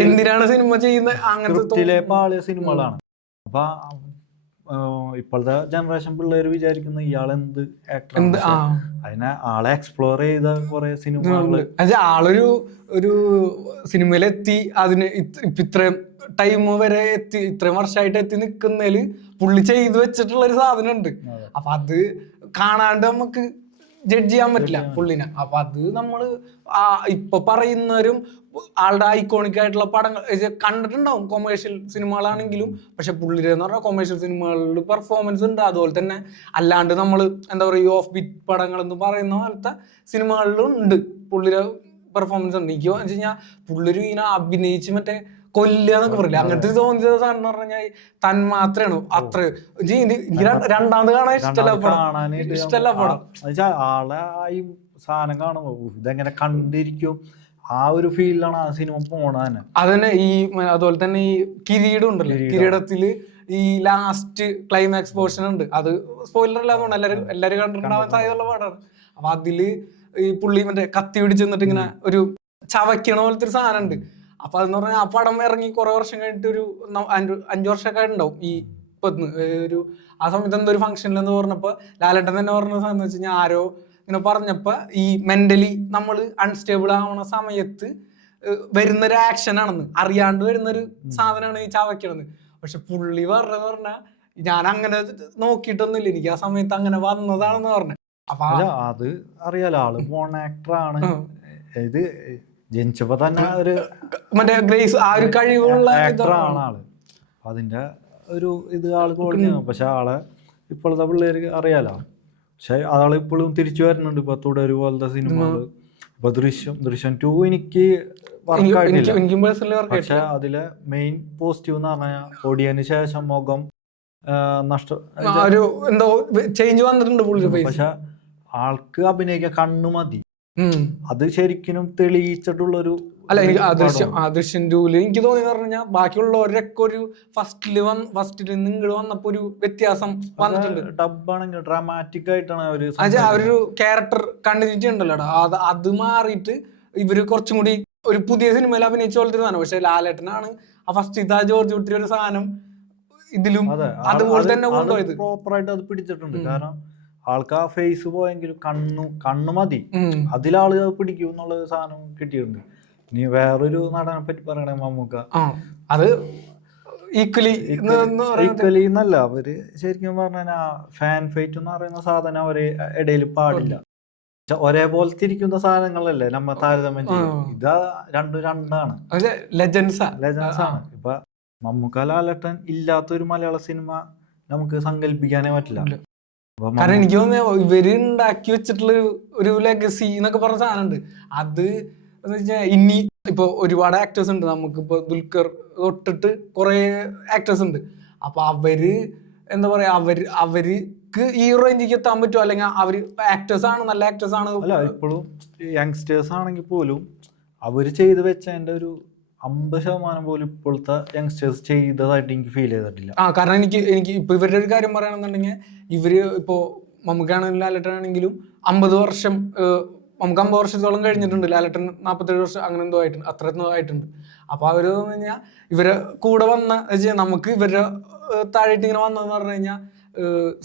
എന്തിനാണ് സിനിമ ചെയ്യുന്നത് അങ്ങനത്തെ പാളിയ സിനിമകളാണ്. അപ്പൊ ഇപ്പോഴത്തെ ജനറേഷൻ പിള്ളേർ വിചാരിക്കുന്ന ഇയാളെന്ത് ആക്ടർ, അതിനെ ആളെ എക്സ്പ്ലോർ ചെയ്ത കുറെ സിനിമകള്. ആളൊരു ഒരു സിനിമയിലെത്തി അതിന് ഇത്രയും ടൈം വരെ എത്തി, ഇത്രയും വർഷമായിട്ട് എത്തി നിക്കുന്നതില് പുള്ളി ചെയ്തു വെച്ചിട്ടുള്ള ഒരു സാധനം ഉണ്ട്. അപ്പൊ അത് കാണാണ്ട് നമുക്ക് ജഡ്ജ് ചെയ്യാൻ പറ്റില്ല പുള്ളിനെ. അപ്പൊ അത് നമ്മള് ഇപ്പൊ പറയുന്നവരും ആളുടെ ഐക്കോണിക് ആയിട്ടുള്ള പടങ്ങൾ കണ്ടിട്ടുണ്ടാവും, കൊമേഴ്ഷ്യൽ സിനിമകളാണെങ്കിലും. പക്ഷെ പുള്ളിരെ എന്ന് പറഞ്ഞാൽ കൊമേഴ്ഷ്യൽ സിനിമകളിൽ പെർഫോമൻസ് ഉണ്ട്. അതുപോലെ തന്നെ അല്ലാണ്ട് നമ്മൾ എന്താ പറയുക ഓഫ് ബീറ്റ് പടങ്ങൾ എന്ന് പറയുന്ന പോലത്തെ സിനിമകളിലും ഉണ്ട് പുള്ളിരെ പെർഫോമൻസ് ഉണ്ട്. എനിക്ക് വെച്ച് കഴിഞ്ഞാൽ പുള്ളിര് ഇങ്ങനെ അഭിനയിച്ച് മറ്റേ കൊല്ലുക എന്നൊക്കെ പറയില്ല, അങ്ങനത്തെ തോന്നിയ സാധനം എന്ന് പറഞ്ഞാൽ തന്മാത്രയാണ്. അത്ര രണ്ടാമത് കാണാൻ ഇഷ്ടമല്ല പടം. ആളെ ഈ സാധനം കാണുമ്പോ ഇതെങ്ങനെ കണ്ടിരിക്കും, ആ ഒരു ഫീലിലാണ് ആ സിനിമ പോണതന്നെ. അതന്നെ ഈ അതുപോലെ തന്നെ ഈ കിരീടം ഉണ്ടല്ലോ, കിരീടത്തില് ഈ ലാസ്റ്റ് ക്ലൈമാക്സ് പോർഷൻ ഉണ്ട്. അത് സ്പോയിലർ അല്ലാതെ എല്ലാരും കണ്ടിട്ടുണ്ടാവാൻ സാധ്യതയുള്ള പാടാണ്. അപ്പൊ അതില് ഈ പുള്ളി മറ്റേ കത്തി പിടിച്ച് നിന്നിട്ട് ഇങ്ങനെ ഒരു ചവയ്ക്കണ പോലത്തെ ഒരു സാധനം ഉണ്ട്. അപ്പൊ അതെന്ന് പറഞ്ഞാൽ ആ പടം ഇറങ്ങി കുറെ വർഷം കഴിഞ്ഞിട്ട് ഒരു 5 വർഷമൊക്കെ ഉണ്ടാവും. ഈ ഇപ്പൊ ഒരു ആ സമയത്ത് എന്തോ ഒരു ഫംഗ്ഷനിലെന്ന് പറഞ്ഞപ്പോ ലാലേട്ടൻ തന്നെ പറഞ്ഞ സാധനം വെച്ച് കഴിഞ്ഞാൽ ആരോ ഇങ്ങനെ പറഞ്ഞപ്പോ ഈ മെന്റലി നമ്മൾ അൺസ്റ്റേബിൾ ആവണ സമയത്ത് വരുന്നൊരു ആക്ഷൻ ആണെന്ന്, അറിയാണ്ട് വരുന്നൊരു സാധനമാണ് ഈ ചവയ്ക്കണെന്ന്. പക്ഷെ പുള്ളി പറഞ്ഞാ ഞാൻ അങ്ങനെ നോക്കിയിട്ടൊന്നുമില്ല, എനിക്ക് ആ സമയത്ത് അങ്ങനെ വന്നതാണെന്ന് പറഞ്ഞു. അപ്പൊ അത് അറിയാലോ, ആള് പോൺ ആക്ടറാണ്. ഇത് ജനിച്ചപ്പോ തന്നെ ഒരു മറ്റേ ഗ്രേസ് ആ ഒരു കഴിവുള്ള ആക്ടറാണ് ആള്. അതിന്റെ ഒരു ഇത് ആള് കൊടുക്കണം. പക്ഷെ ആളെ ഇപ്പോഴത്തെ പിള്ളേർക്ക് അറിയാലോ. പക്ഷെ ആള് ഇപ്പോഴും തിരിച്ചു വരുന്നുണ്ട്. ഇപ്പൊ തുടരു പോലത്തെ സിനിമകള്. ഇപ്പൊ ദൃശ്യം 2 എനിക്ക് വർക്കായിട്ടില്ല. പക്ഷെ അതിലെ മെയിൻ പോസിറ്റീവ് എന്ന് പറഞ്ഞാൽ ഓടിയതിന് ശേഷം മുഖം ചേഞ്ച് വന്നിട്ടുണ്ട്. പക്ഷെ ആൾക്ക് അഭിനയിക്കാൻ കണ്ണു മതി. അത് ശരിക്കും തെളിയിച്ചിട്ടുള്ളൊരു അല്ല. എനിക്ക് ദൃശ്യം 2 എനിക്ക് തോന്നിയെന്ന് പറഞ്ഞാൽ ബാക്കിയുള്ളവരൊക്കെ ഒരു ഫസ്റ്റിൽ നിന്ന് ഇങ്ങോട്ട് വന്നപ്പോ ഒരു വ്യത്യാസം വന്നിട്ടുണ്ട്. ഡബ്ബാണെങ്കിൽ ഡ്രാമാറ്റിക് ആയിട്ടാണ് അവരൊരു ക്യാരക്ടർ കണ്ടിന്യൂറ്റി ഉണ്ടല്ലോടാ, അത് മാറിയിട്ട് ഇവര് കുറച്ചും കൂടി ഒരു പുതിയ സിനിമയിൽ അഭിനയിച്ച പോലത്തെ സാധനം. പക്ഷെ ലാലേട്ടനാണ് ആ ഫസ്റ്റ് ഇതാ ജോർജ് കുട്ടി ഒരു സാധനം ഇതിലും അതുപോലെ തന്നെ കൊണ്ടുപോയത്. പ്രോപ്പറായിട്ട് അത് പിടിച്ചിട്ടുണ്ട്. കാരണം ആൾക്ക് ആ ഫേസ് പോയെങ്കിലും കണ്ണു മതി, അതിലാള് പിടിക്കും എന്നുള്ള സാധനം കിട്ടിയിട്ടുണ്ട്. ഇനി വേറൊരു നടനെ പറ്റി പറയണേ, മമ്മൂക്ക. അത് ഈക്വലി എന്നല്ല, അവര് ശരിക്കും പറഞ്ഞാൽ ഫാൻ ഫൈറ്റ് എന്ന് പറയുന്ന സാധനം അവര് ഇടയിൽ പാടില്ല. ഒരേപോലത്തെ ഇരിക്കുന്ന സാധനങ്ങളല്ലേ നമ്മ താരതമ്യം ചെയ്യും. ഇതാ രണ്ടാണ്, ലെജൻസ് ആണ്. ഇപ്പൊ മമ്മൂക്ക ലാലേട്ടൻ ഇല്ലാത്തൊരു മലയാള സിനിമ നമുക്ക് സങ്കല്പിക്കാനേ പറ്റില്ല. കാരണം എനിക്ക് തോന്നുന്നു ഇവര് ഉണ്ടാക്കി വെച്ചിട്ടുള്ള ഒരു ലെഗസി എന്നൊക്കെ പറഞ്ഞ സാധനം ഉണ്ട്. അത് എന്ന് വെച്ചാൽ ഇനി ഇപ്പൊ ഒരുപാട് ആക്ടേഴ്സ് ഉണ്ട്. നമുക്കിപ്പോ ദുൽഖർ തൊട്ടിട്ട് കുറെ ആക്ടേഴ്സ് ഉണ്ട്. അപ്പൊ അവര് എന്താ പറയാ, അവർക്ക് ഈ റേഞ്ചിക്ക് എത്താൻ പറ്റുമോ, അല്ലെങ്കിൽ അവര് ആക്ടേഴ്സ് ആണ്, നല്ല ആക്ടേഴ്സ് ആണ്. അല്ല, ഇപ്പോഴും യങ്സ്റ്റേഴ്സ് ആണെങ്കിൽ പോലും അവര് ചെയ്ത് വെച്ചതിന്റെ ഒരു 50% പോലും ഇപ്പോഴത്തെ യങ്സ്റ്റേഴ്സ് ചെയ്തതായിട്ട് എനിക്ക് ഫീൽ ചെയ്തിട്ടില്ല. കാരണം എനിക്ക് ഇപ്പൊ ഇവരുടെ ഒരു കാര്യം പറയുകയാണെന്നുണ്ടെങ്കിൽ ഇവര് ഇപ്പോ മമ്മൂക്കാണെങ്കിലും ലാലേട്ടനാണെങ്കിലും 50 വർഷം നമുക്ക് 50 വർഷത്തോളം കഴിഞ്ഞിട്ടുണ്ട്. ലാലേട്ടൻ 47 വർഷം അങ്ങനെ എന്തോ ആയിട്ടുണ്ട്, അത്ര എന്തോ ആയിട്ടുണ്ട്. അപ്പൊ അവര് പറഞ്ഞു കഴിഞ്ഞാൽ ഇവരെ കൂടെ വന്ന നമുക്ക് ഇവരുടെ താഴെയിട്ട് ഇങ്ങനെ വന്നതെന്ന് പറഞ്ഞു കഴിഞ്ഞാൽ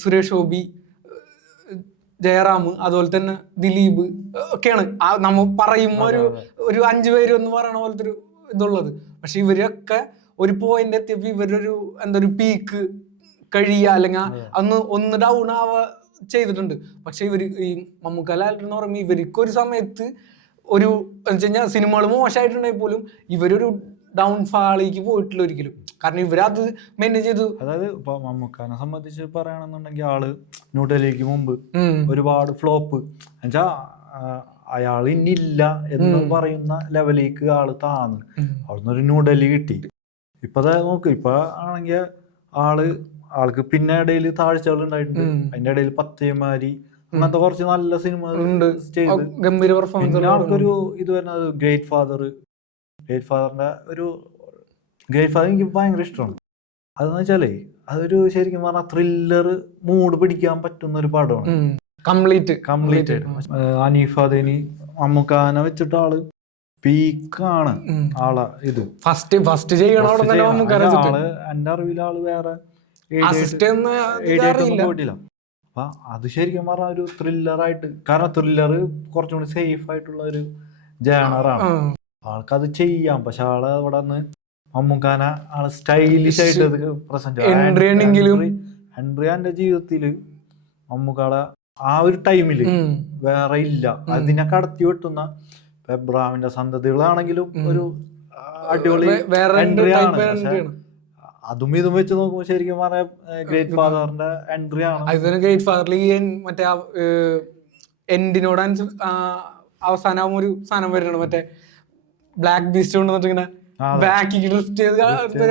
സുരേഷ് ഗോപി, ജയറാം, അതുപോലെ തന്നെ ദിലീപ് ഒക്കെയാണ് നമ്മ പറയുമ്പോ ഒരു 5 പേര് എന്ന് പറയണ പോലത്തെ ഒരു ഇതുള്ളത്. പക്ഷെ ഇവരൊക്കെ ഒരു പോയിന്റ് എത്തിയപ്പോ ഇവരൊരു ഒരു പീക്ക് കഴിയുക അല്ലെങ്കിൽ ഒന്ന് ഡൗൺ ആവുക ചെയ്തിട്ടുണ്ട്. പക്ഷെ ഇവര് ഈ മമ്മൂക്ക ലാലേട്ടൻ എന്ന് പറയുമ്പോൾ ഇവർക്ക് ഒരു സമയത്ത് ഒരു വെച്ചുകഴിഞ്ഞാൽ സിനിമകൾ മോശമായിട്ടുണ്ടെങ്കിൽ പോലും ഇവരൊരു ഡൗൺഫാളിലേക്ക് പോയിട്ടില്ല ഒരിക്കലും. കാരണം ഇവരത് മെയിൻറ്റെയിൻ ചെയ്തു. അതായത് ഇപ്പൊ മമ്മൂക്കാനെ സംബന്ധിച്ച് പറയുകയാണെന്നുണ്ടെങ്കിൽ ആള് ന്യൂഡൽഹിക്ക് മുമ്പ് ഒരുപാട് ഫ്ലോപ്പ് എന്നുവെച്ചാ അയാൾ ഇന്നില്ല എന്ന് പറയുന്ന ലെവലിലേക്ക് ആള് താന്ന് അവിടുന്ന് ഒരു ന്യൂഡൽഹി കിട്ടി. ഇപ്പൊ നോക്ക്, ഇപ്പൊ ആണെങ്കിൽ ആൾക്ക് പിന്നെ ഇടയിൽ താഴ്ചകൾ ഉണ്ടായിട്ടുണ്ട്. അതിന്റെ ഇടയിൽ പത്തേമാരി അങ്ങനത്തെ കുറച്ച് നല്ല സിനിമ ചെയ്ത് പിന്നെ ആൾക്കൊരു ഇത് വരുന്നത് ഗ്രേറ്റ് ഫാദറിന്റെ എനിക്ക് ഭയങ്കര ഇഷ്ടമാണ്. അതെന്ന് വെച്ചാലേ അതൊരു ശരിക്കും പറഞ്ഞാൽ ത്രില്ലർ മൂഡ് പിടിക്കാൻ പറ്റുന്ന ഒരു പടമാണ്. കംപ്ലീറ്റ് അനീഫ് അദേനി മമ്മൂക്കാനെ വെച്ചിട്ട് ആള് പീക്കാണ് ആളെ. ഇത് ഫസ്റ്റ് ആള് എന്റെ അറിവിൽ ആള് വേറെ പോയിട്ടില്ല. അപ്പൊ അത് ശരിക്കും പറഞ്ഞ ഒരു ത്രില്ലറായിട്ട്, കാരണം ത്രില്ലർ കുറച്ചും കൂടി സേഫ് ആയിട്ടുള്ള ഒരു ജേണറാണ്. ആൾക്കത് ചെയ്യാം. പക്ഷെ ആള് അവിടെ നിന്ന് മമ്മൂക്കാനെ ആള് സ്റ്റൈലിഷ് ആയിട്ട് അത് പ്രസന്റ്. ഹെൻറി എന്റെ ജീവിതത്തില് മമ്മൂക്കാടെ ആ ഒരു ടൈമില് വേറെ ഇല്ല. അതിനെ കടത്തി വെട്ടുന്ന എബ്രഹാമിന്റെ സന്തതികളാണെങ്കിലും ഒരു അടിപൊളി എൻട്രി ആണ്. പക്ഷെ അതും ഇതും വെച്ച് നോക്കുമ്പോ ശരിക്കും പറഞ്ഞ ഗ്രേറ്റ് ഫാദറിന്റെ എൻട്രി ആണ്. ഗ്രേറ്റ് ഫാദറിൽ മറ്റേ എൻഡിനോട് അവസാനം ഒരു സാധനം വരുന്നുണ്ട്, മറ്റേ ബ്ലാക്ക് ബീസ്റ്റ് കൊണ്ടുവന്നിട്ട് ഇങ്ങനെ ബാക്കിക്ക് ഡ്രിഫ്റ്റ് ചെയ്ത്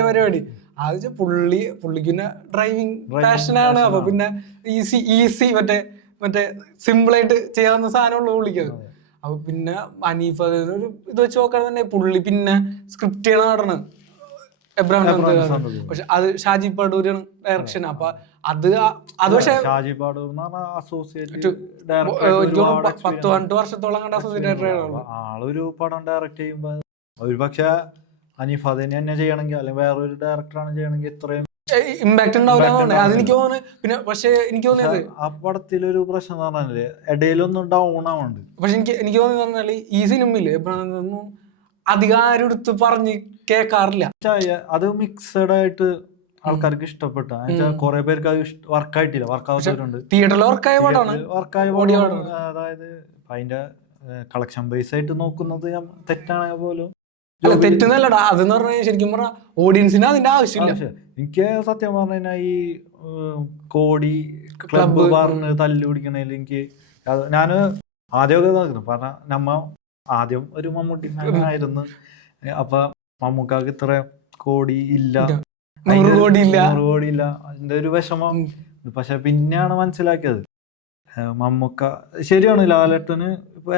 പരിപാടി. അത് പുള്ളിക്ക് പിന്നെ ഡ്രൈവിംഗ് പാഷനാണ്. അപ്പൊ പിന്നെ ഈസി മറ്റേ സിമ്പിൾ ആയിട്ട് ചെയ്യാവുന്ന സാധനമുള്ളൂ പുള്ളിക്കത്. അപ്പൊ പിന്നെ അനീഫ് ഒരു ഇത് വെച്ച് നോക്കാൻ തന്നെ പുള്ളി പിന്നെ സ്ക്രിപ്റ്റ് ചെയ്യണ നടണ് എബ്രഹാം. പക്ഷെ അത് ഷാജി പാടൂരാണ് ഡയറക്ഷൻ. അപ്പൊ അത് പക്ഷെ 10-12 വർഷത്തോളം കണ്ട അസോസിയേറ്റ് ഡയറക്ടർ ആളൊരു പടം ഡയറക്ട് ചെയ്യുമ്പോ ഒരു പക്ഷെ അനീഫ് അതിനെ തന്നെ ചെയ്യണമെങ്കിൽ അല്ലെങ്കിൽ വേറൊരു ഡയറക്ടറാണ് ചെയ്യണമെങ്കിൽ ഇത്രയും ഇമ്പാക്ട് ഉണ്ടാവില്ല. അതെനിക്ക് തോന്നുന്നു. പിന്നെ പക്ഷെ എനിക്ക് തോന്നിയത് ആ പടത്തിലൊരു പ്രശ്നം എന്ന് പറഞ്ഞാല് ഇടയിലൊന്നും ഡൗൺ ആവുന്നുണ്ട്. പക്ഷെ എനിക്ക് തോന്നിയെന്ന് ഈ സിനിമയില് എബ്രഹാം അധികാരം എടുത്ത് പറഞ്ഞ് കേൾക്കാറില്ല. അത് മിക്സഡ് ആയിട്ട് ആൾക്കാർക്ക് ഇഷ്ടപ്പെട്ട കുറെ പേർക്ക് അത് വർക്കായിട്ടില്ല. വർക്കാവുന്നവരുണ്ട്. തിയേറ്ററിൽ വർക്കായ പാടാണ്. അതായത് അതിന്റെ കളക്ഷൻ ബേസ് ആയിട്ട് നോക്കുന്നത് തെറ്റാണെങ്കിൽ പോലും തെറ്റുന്നല്ലടാ. അതെന്ന് പറഞ്ഞാൽ ശരിക്കും പറഞ്ഞാൽ ഓഡിയൻസിന് അതിന്റെ ആവശ്യമില്ല. എനിക്ക് സത്യം പറഞ്ഞു കഴിഞ്ഞാൽ ഈ കോടി ക്ലബ്ബ് പറഞ്ഞ് തല്ലു പിടിക്കണേൽ എനിക്ക് ഞാന് ആദ്യമൊക്കെ നോക്കുന്നു. പറഞ്ഞ നമ്മ ആദ്യം ഒരു മമ്മൂട്ടി ആയിരുന്നു. അപ്പൊ മമ്മൂക്കാക്ക് ഇത്ര കോടി ഇല്ല, 100 കോടി ഇല്ല, അതിന്റെ ഒരു വിഷമം. പക്ഷെ പിന്നെയാണ് മനസ്സിലാക്കിയത് മമ്മൂക്ക ശരിയാണ്. ലാലേട്ടന്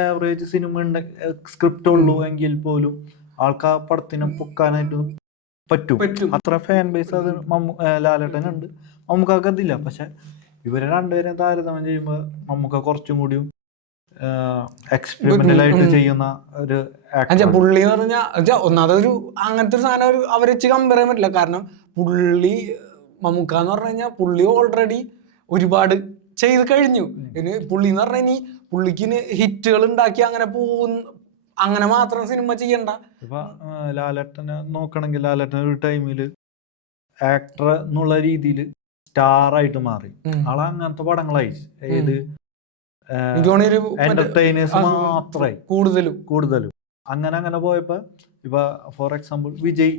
ആവറേജ് സിനിമ സ്ക്രിപ്റ്റ് ഉള്ളൂ എങ്കിൽ പോലും ആൾക്കാ പടത്തിനെ പൊക്കാനായിട്ട് പറ്റും. അത്ര ഫാൻ ബേസ് അത് ലാലേട്ടനുണ്ട്. മമ്മൂക്കാക്ക് അതില്ല. പക്ഷെ ഇവരെ രണ്ടുപേരും താരതമ്യം ചെയ്യുമ്പോൾ മമ്മൂക്ക കുറച്ചും കൂടിയും എക്സ്പെരിമെന്റൽ ആയിട്ട് ചെയ്യുന്ന ഒരു പുള്ളി എന്ന് പറഞ്ഞാൽ ഒന്നാമതൊരു അങ്ങനത്തെ ഒരു സാധനം അവരെ വെച്ച് കമ്പയർ ചെയ്യാൻ പറ്റില്ല. കാരണം മമ്മൂക്ക എന്ന് പറഞ്ഞു കഴിഞ്ഞാൽ പുള്ളി ഓൾറെഡി ഒരുപാട് ചെയ്ത് കഴിഞ്ഞു. ഇനി പുള്ളി എന്ന് പറഞ്ഞാൽ ഇനി പുള്ളിക്ക് ഹിറ്റുകൾ ഉണ്ടാക്കി അങ്ങനെ മാത്രം സിനിമ ചെയ്യണ്ട. ഇപ്പൊ ലാലേട്ടനെ നോക്കണമെങ്കിൽ ലാലേട്ടൻ ഒരു ടൈമില് ആക്ടർ എന്നുള്ള രീതിയിൽ സ്റ്റാർ ആയിട്ട് മാറി. ആളെ അങ്ങനത്തെ പടങ്ങളായി ഏത് എന്റർടൈനേഴ്സ് മാത്രമായി കൂടുതലും അങ്ങനെ പോയപ്പോ ഇപ്പൊ ഫോർ എക്സാമ്പിൾ വിജയ്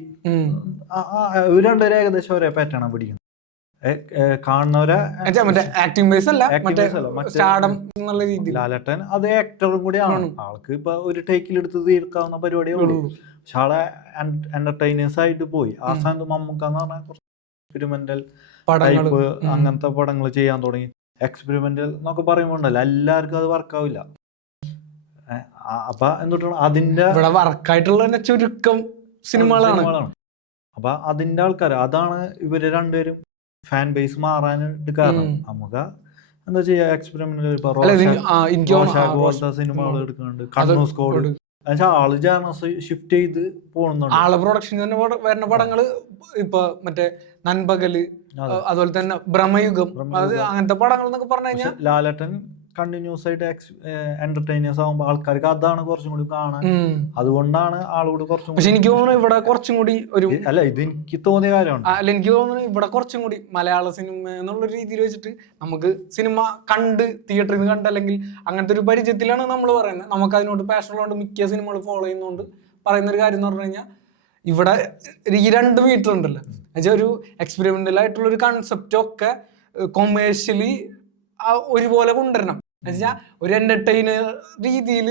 രണ്ടുപേരും ഏകദേശം ഒരേ പാറ്റേണാണ് പിടിക്കുന്നത്. കാണുന്നവരെ ലാലേട്ടൻ അത് ആക്ടറും കൂടിയാണ്. ആൾക്ക് ഇപ്പൊ ഒരു ടേക്കിലെടുത്ത് തീർക്കാവുന്ന പരിപാടിയേ ഉള്ളൂ. പക്ഷെ ആളെ എന്റർടൈനേഴ്സ് ആയിട്ട് പോയി. ആ സ്ഥാനത്ത് മമ്മൂക്ക എന്ന് പറഞ്ഞാൽ കുറച്ച് എക്സ്പെരിമെന്റൽ ടൈപ്പ് അങ്ങനത്തെ പടങ്ങൾ ചെയ്യാൻ തുടങ്ങി. എക്സ്പെരിമെന്റൽ എന്നൊക്കെ പറയുമ്പോണ്ടല്ലോ എല്ലാവർക്കും അത് വർക്കാവില്ല. അപ്പൊ എന്തുകൊണ്ടാണ് അതിന്റെ വർക്കായിട്ടുള്ള ചുരുക്കം സിനിമകളാണ്. അപ്പൊ അതിന്റെ ആൾക്കാർ അതാണ് ഇവര് രണ്ടുപേരും ഫാൻ ബേസ് മാറാനായിട്ട് കാരണം. നമുക്ക് എന്താ ചെയ്യാ എക്സ്പെരിമെന്റൽ പോലത്തെ സിനിമകൾ എടുക്കുന്നുണ്ട്. കണ്ണൂർ സ്കോഡ് ആള് ജാനസ് ഷിഫ്റ്റ് ചെയ്ത് പോകുന്നുണ്ട്. ആളെ പ്രൊഡക്ഷൻ തന്നെ വരുന്ന പടങ്ങള് ഇപ്പൊ മറ്റേ നൻപകല്, അതുപോലെ തന്നെ ബ്രഹ്മയുഗം, അങ്ങനത്തെ പടങ്ങൾ എന്നൊക്കെ പറഞ്ഞു കഴിഞ്ഞാൽ ലാലേട്ടൻ കണ്ടിന്യൂസ് ആയിട്ട് എന്റർടൈനേഴ്സ് ആകുമ്പോൾ ആൾക്കാർക്ക് അതാണ് കുറച്ചും കൂടി കാണാൻ. അതുകൊണ്ടാണ് ആളോട് കുറച്ചും കൂടി. പക്ഷെ എനിക്ക് തോന്നുന്നു ഇവിടെ കുറച്ചും കൂടി ഒരു ഇത് എനിക്ക് തോന്നിയ കാര്യമാണ്. എനിക്ക് തോന്നുന്നു ഇവിടെ കുറച്ചും കൂടി മലയാള സിനിമ എന്നുള്ള രീതിയിൽ വെച്ചിട്ട് നമുക്ക് സിനിമ കണ്ട് തിയേറ്ററിൽ നിന്ന് കണ്ട് അല്ലെങ്കിൽ അങ്ങനത്തെ ഒരു പരിചയത്തിലാണ് നമ്മൾ പറയുന്നത്. നമുക്ക് അതിനോട് പാഷനുള്ളതുകൊണ്ട് മിക്ക സിനിമകൾ ഫോളോ ചെയ്യുന്നതുകൊണ്ട് പറയുന്ന ഒരു കാര്യം എന്ന് പറഞ്ഞു കഴിഞ്ഞാൽ ഇവിടെ ഈ 2 മീറ്റർ ഉണ്ടല്ലോ. എന്നുവെച്ചാൽ ഒരു എക്സ്പെരിമെന്റൽ ആയിട്ടുള്ള ഒരു കൺസെപ്റ്റ് ഒക്കെ കൊമേഴ്ഷ്യലി ഒരുപോലെ കൊണ്ടുവരണം. എന്നുവെച്ചാൽ ഒരു എന്റർടൈനർ രീതിയിൽ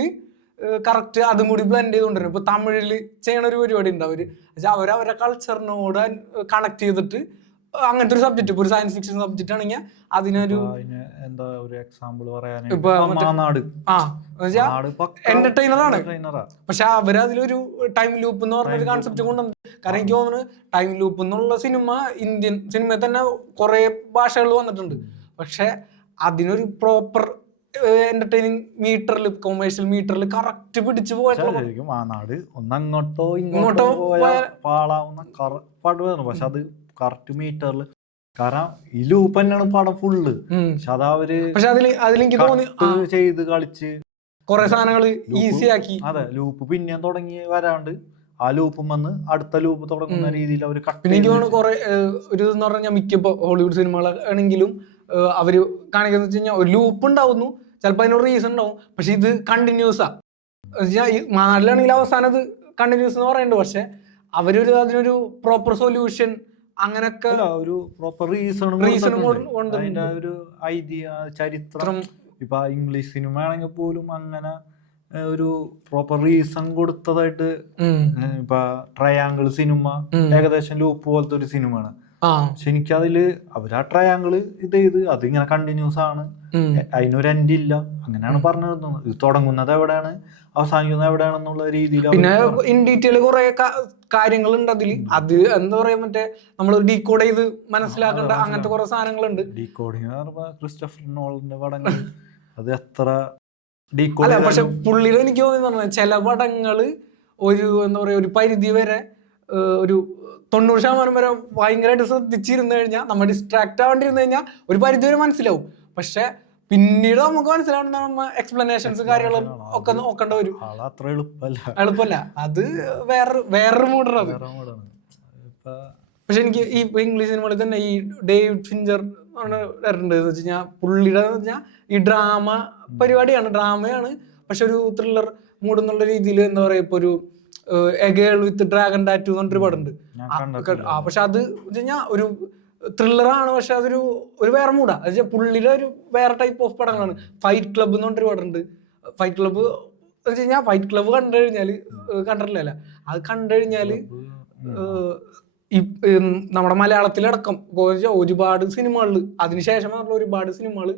കറക്റ്റ് അതും കൂടി ബ്ലെൻഡ് ചെയ്തുകൊണ്ടിരുന്നത്. ഇപ്പൊ തമിഴില് ചെയ്യണ ഒരു പരിപാടി ഉണ്ട്. അവരവരുടെ കൾച്ചറിനോട് കണക്ട് ചെയ്തിട്ട് അങ്ങനത്തെ ഒരു സബ്ജക്ട്, ഇപ്പൊ ഒരു സയൻസ് ഫിക്ഷൻ സബ്ജക്റ്റ് ആണെങ്കിൽ അതിനൊരു എന്താ ഒരു എക്സാമ്പിൾ ഇപ്പൊ എന്റർടൈനർ ആണ്. പക്ഷെ അവരതിലൊരു ടൈം ലൂപ്പ് എന്ന് പറഞ്ഞൊരു കോൺസെപ്റ്റ് കൊണ്ടുവന്നു. കാരണം എനിക്ക് തോന്നുന്നു ടൈം ലൂപ്പ് എന്നുള്ള സിനിമ ഇന്ത്യൻ സിനിമയിൽ തന്നെ കുറെ ഭാഷകൾ വന്നിട്ടുണ്ട്. പക്ഷെ അതിനൊരു പ്രോപ്പർ എന്റർടൈനിങ് മീറ്ററിൽ, കൊമേഴ്ഷ്യൽ മീറ്ററിൽ കറക്റ്റ് പിടിച്ചു പോയിട്ടുള്ള ഒന്നങ്ങോട്ടോ ഇങ്ങോട്ടോ പാളാവുന്ന പക്ഷെ അത് കറക്റ്റ് മീറ്ററിൽ. കാരണം ഈ ലൂപ്പ് തന്നെയാണ് പടം ഫുള്ള്. പക്ഷെ അതവര് അതിലെനിക്ക് തോന്നി ചെയ്ത് കളിച്ച് കുറെ സാധനങ്ങൾ ഈസി ആക്കി. അതെ, ലൂപ്പ് പിന്നെയും തുടങ്ങി വരാണ്ട് ആ ലൂപ്പും വന്ന് അടുത്ത ലൂപ്പ് തുടങ്ങുന്ന രീതിയിൽ അവർ പിന്നെ എനിക്ക് തോന്നുന്നു കുറെ ഒരു എന്ന് പറഞ്ഞാൽ മിക്ക ഹോളിവുഡ് സിനിമകളാണെങ്കിലും അവര് കാണിക്കുന്ന വെച്ച് കഴിഞ്ഞാൽ ഒരു ലൂപ്പ് ഉണ്ടാവുന്നു, ചിലപ്പോൾ അതിനൊരു റീസൺ ഉണ്ടാവും. പക്ഷെ ഇത് കണ്ടിന്യൂസാ. നാട്ടിലാണെങ്കിൽ അവസാനം അത് കണ്ടിന്യൂസ് എന്ന് പറയുന്നുണ്ട്. പക്ഷെ അതിനൊരു പ്രോപ്പർ സൊല്യൂഷൻ അങ്ങനൊക്കെ ഒരു പ്രോപ്പർ റീസൺ അതിന്റെ ഒരു ഐതിഹ്യ ചരിത്രം. ഇപ്പൊ ഇംഗ്ലീഷ് സിനിമ ആണെങ്കിൽ പോലും അങ്ങനെ ഒരു പ്രോപ്പർ റീസൺ കൊടുത്തതായിട്ട്. ഇപ്പൊ ട്രയാങ്കിൾ സിനിമ ഏകദേശം ലൂപ്പ് പോലത്തെ ഒരു സിനിമയാണ്. പക്ഷെ എനിക്കതില് അവരാ ട്രയാങ്കിള് ഇത് ചെയ്ത് അതിങ്ങനെ കണ്ടിന്യൂസ് ആണ്, അതിനൊരു എൻഡ് ഇല്ല. അങ്ങനെയാണ് പറഞ്ഞു തരുന്നത്. ഇത് തുടങ്ങുന്നത് എവിടെയാണ് അവസാനിക്കുന്നത് എവിടെയാണെന്നുള്ള രീതിയിൽ. പിന്നെ ഇൻ ഡീറ്റെയിൽ കുറെ കാര്യങ്ങളുണ്ട് അതില്. അത് എന്താ പറയാ, മറ്റേ നമ്മൾ ഡീകോഡ് ചെയ്ത് മനസ്സിലാക്കേണ്ട അങ്ങനത്തെ കുറെ സാധനങ്ങളുണ്ട്. ഡീകോഡിങ് ക്രിസ്റ്റഫർ നോളന്റെ പടങ്ങൾ അത് എത്ര അല്ല. പക്ഷെ പുള്ളിയുടെ എനിക്ക് തോന്നുന്നു ചില പടങ്ങള് ഒരു എന്താ പറയാ ഒരു പരിധി വരെ ഒരു 90% വരെ ഭയങ്കരമായിട്ട് ശ്രദ്ധിച്ചിരുന്നു കഴിഞ്ഞാൽ, നമ്മൾ ഡിസ്ട്രാക്ട് ആവേണ്ടിരുന്നു കഴിഞ്ഞാൽ ഒരു പരിധി വരെ മനസ്സിലാവും. പക്ഷെ പിന്നീട് നമുക്ക് മനസ്സിലാവുന്ന എക്സ്പ്ലനേഷൻസ് കാര്യങ്ങളും ഒക്കെ നോക്കേണ്ട വരും. എളുപ്പമല്ല. അത് വേറൊരു മൂഡാണ്. പക്ഷെ എനിക്ക് ഈ ഇംഗ്ലീഷ് സിനിമകളിൽ തന്നെ ഈ ഡേവിഡ് ഫിഞ്ചർ വരണ്ട് എന്ന് വെച്ച് കഴിഞ്ഞാൽ പുള്ളിയുടെ വെച്ചാൽ ഈ ഡ്രാമ പരിപാടിയാണ്, ഡ്രാമയാണ്. പക്ഷെ ഒരു ത്രില്ലർ മൂഡ് എന്നുള്ള രീതിയിൽ എന്താ പറയാ, ഇപ്പൊ ഒരു A girl with dragon tattoo എന്ന് പറഞ്ഞൊരു പടമുണ്ട്. പക്ഷെ അത് കഴിഞ്ഞാൽ ഒരു ത്രില്ലറാണ്. പക്ഷെ അതൊരു വേറെ മൂടാ. അത് പുള്ളിയുടെ ഒരു വേറെ ടൈപ്പ് ഓഫ് പടങ്ങളാണ്. ഫൈറ്റ് ക്ലബ്ബ് എന്ന് പറഞ്ഞൊരു പടമുണ്ട്. ഫൈറ്റ് ക്ലബ്ബ് എന്ന് വെച്ച് കഴിഞ്ഞാൽ ഫൈറ്റ് ക്ലബ്ബ് കണ്ടു കഴിഞ്ഞാല് കണ്ടിട്ടില്ല, അത് കണ്ടു കഴിഞ്ഞാല് നമ്മുടെ മലയാളത്തിലടക്കം ഒരുപാട് സിനിമകളിൽ അതിനുശേഷം ഒരുപാട് സിനിമകള്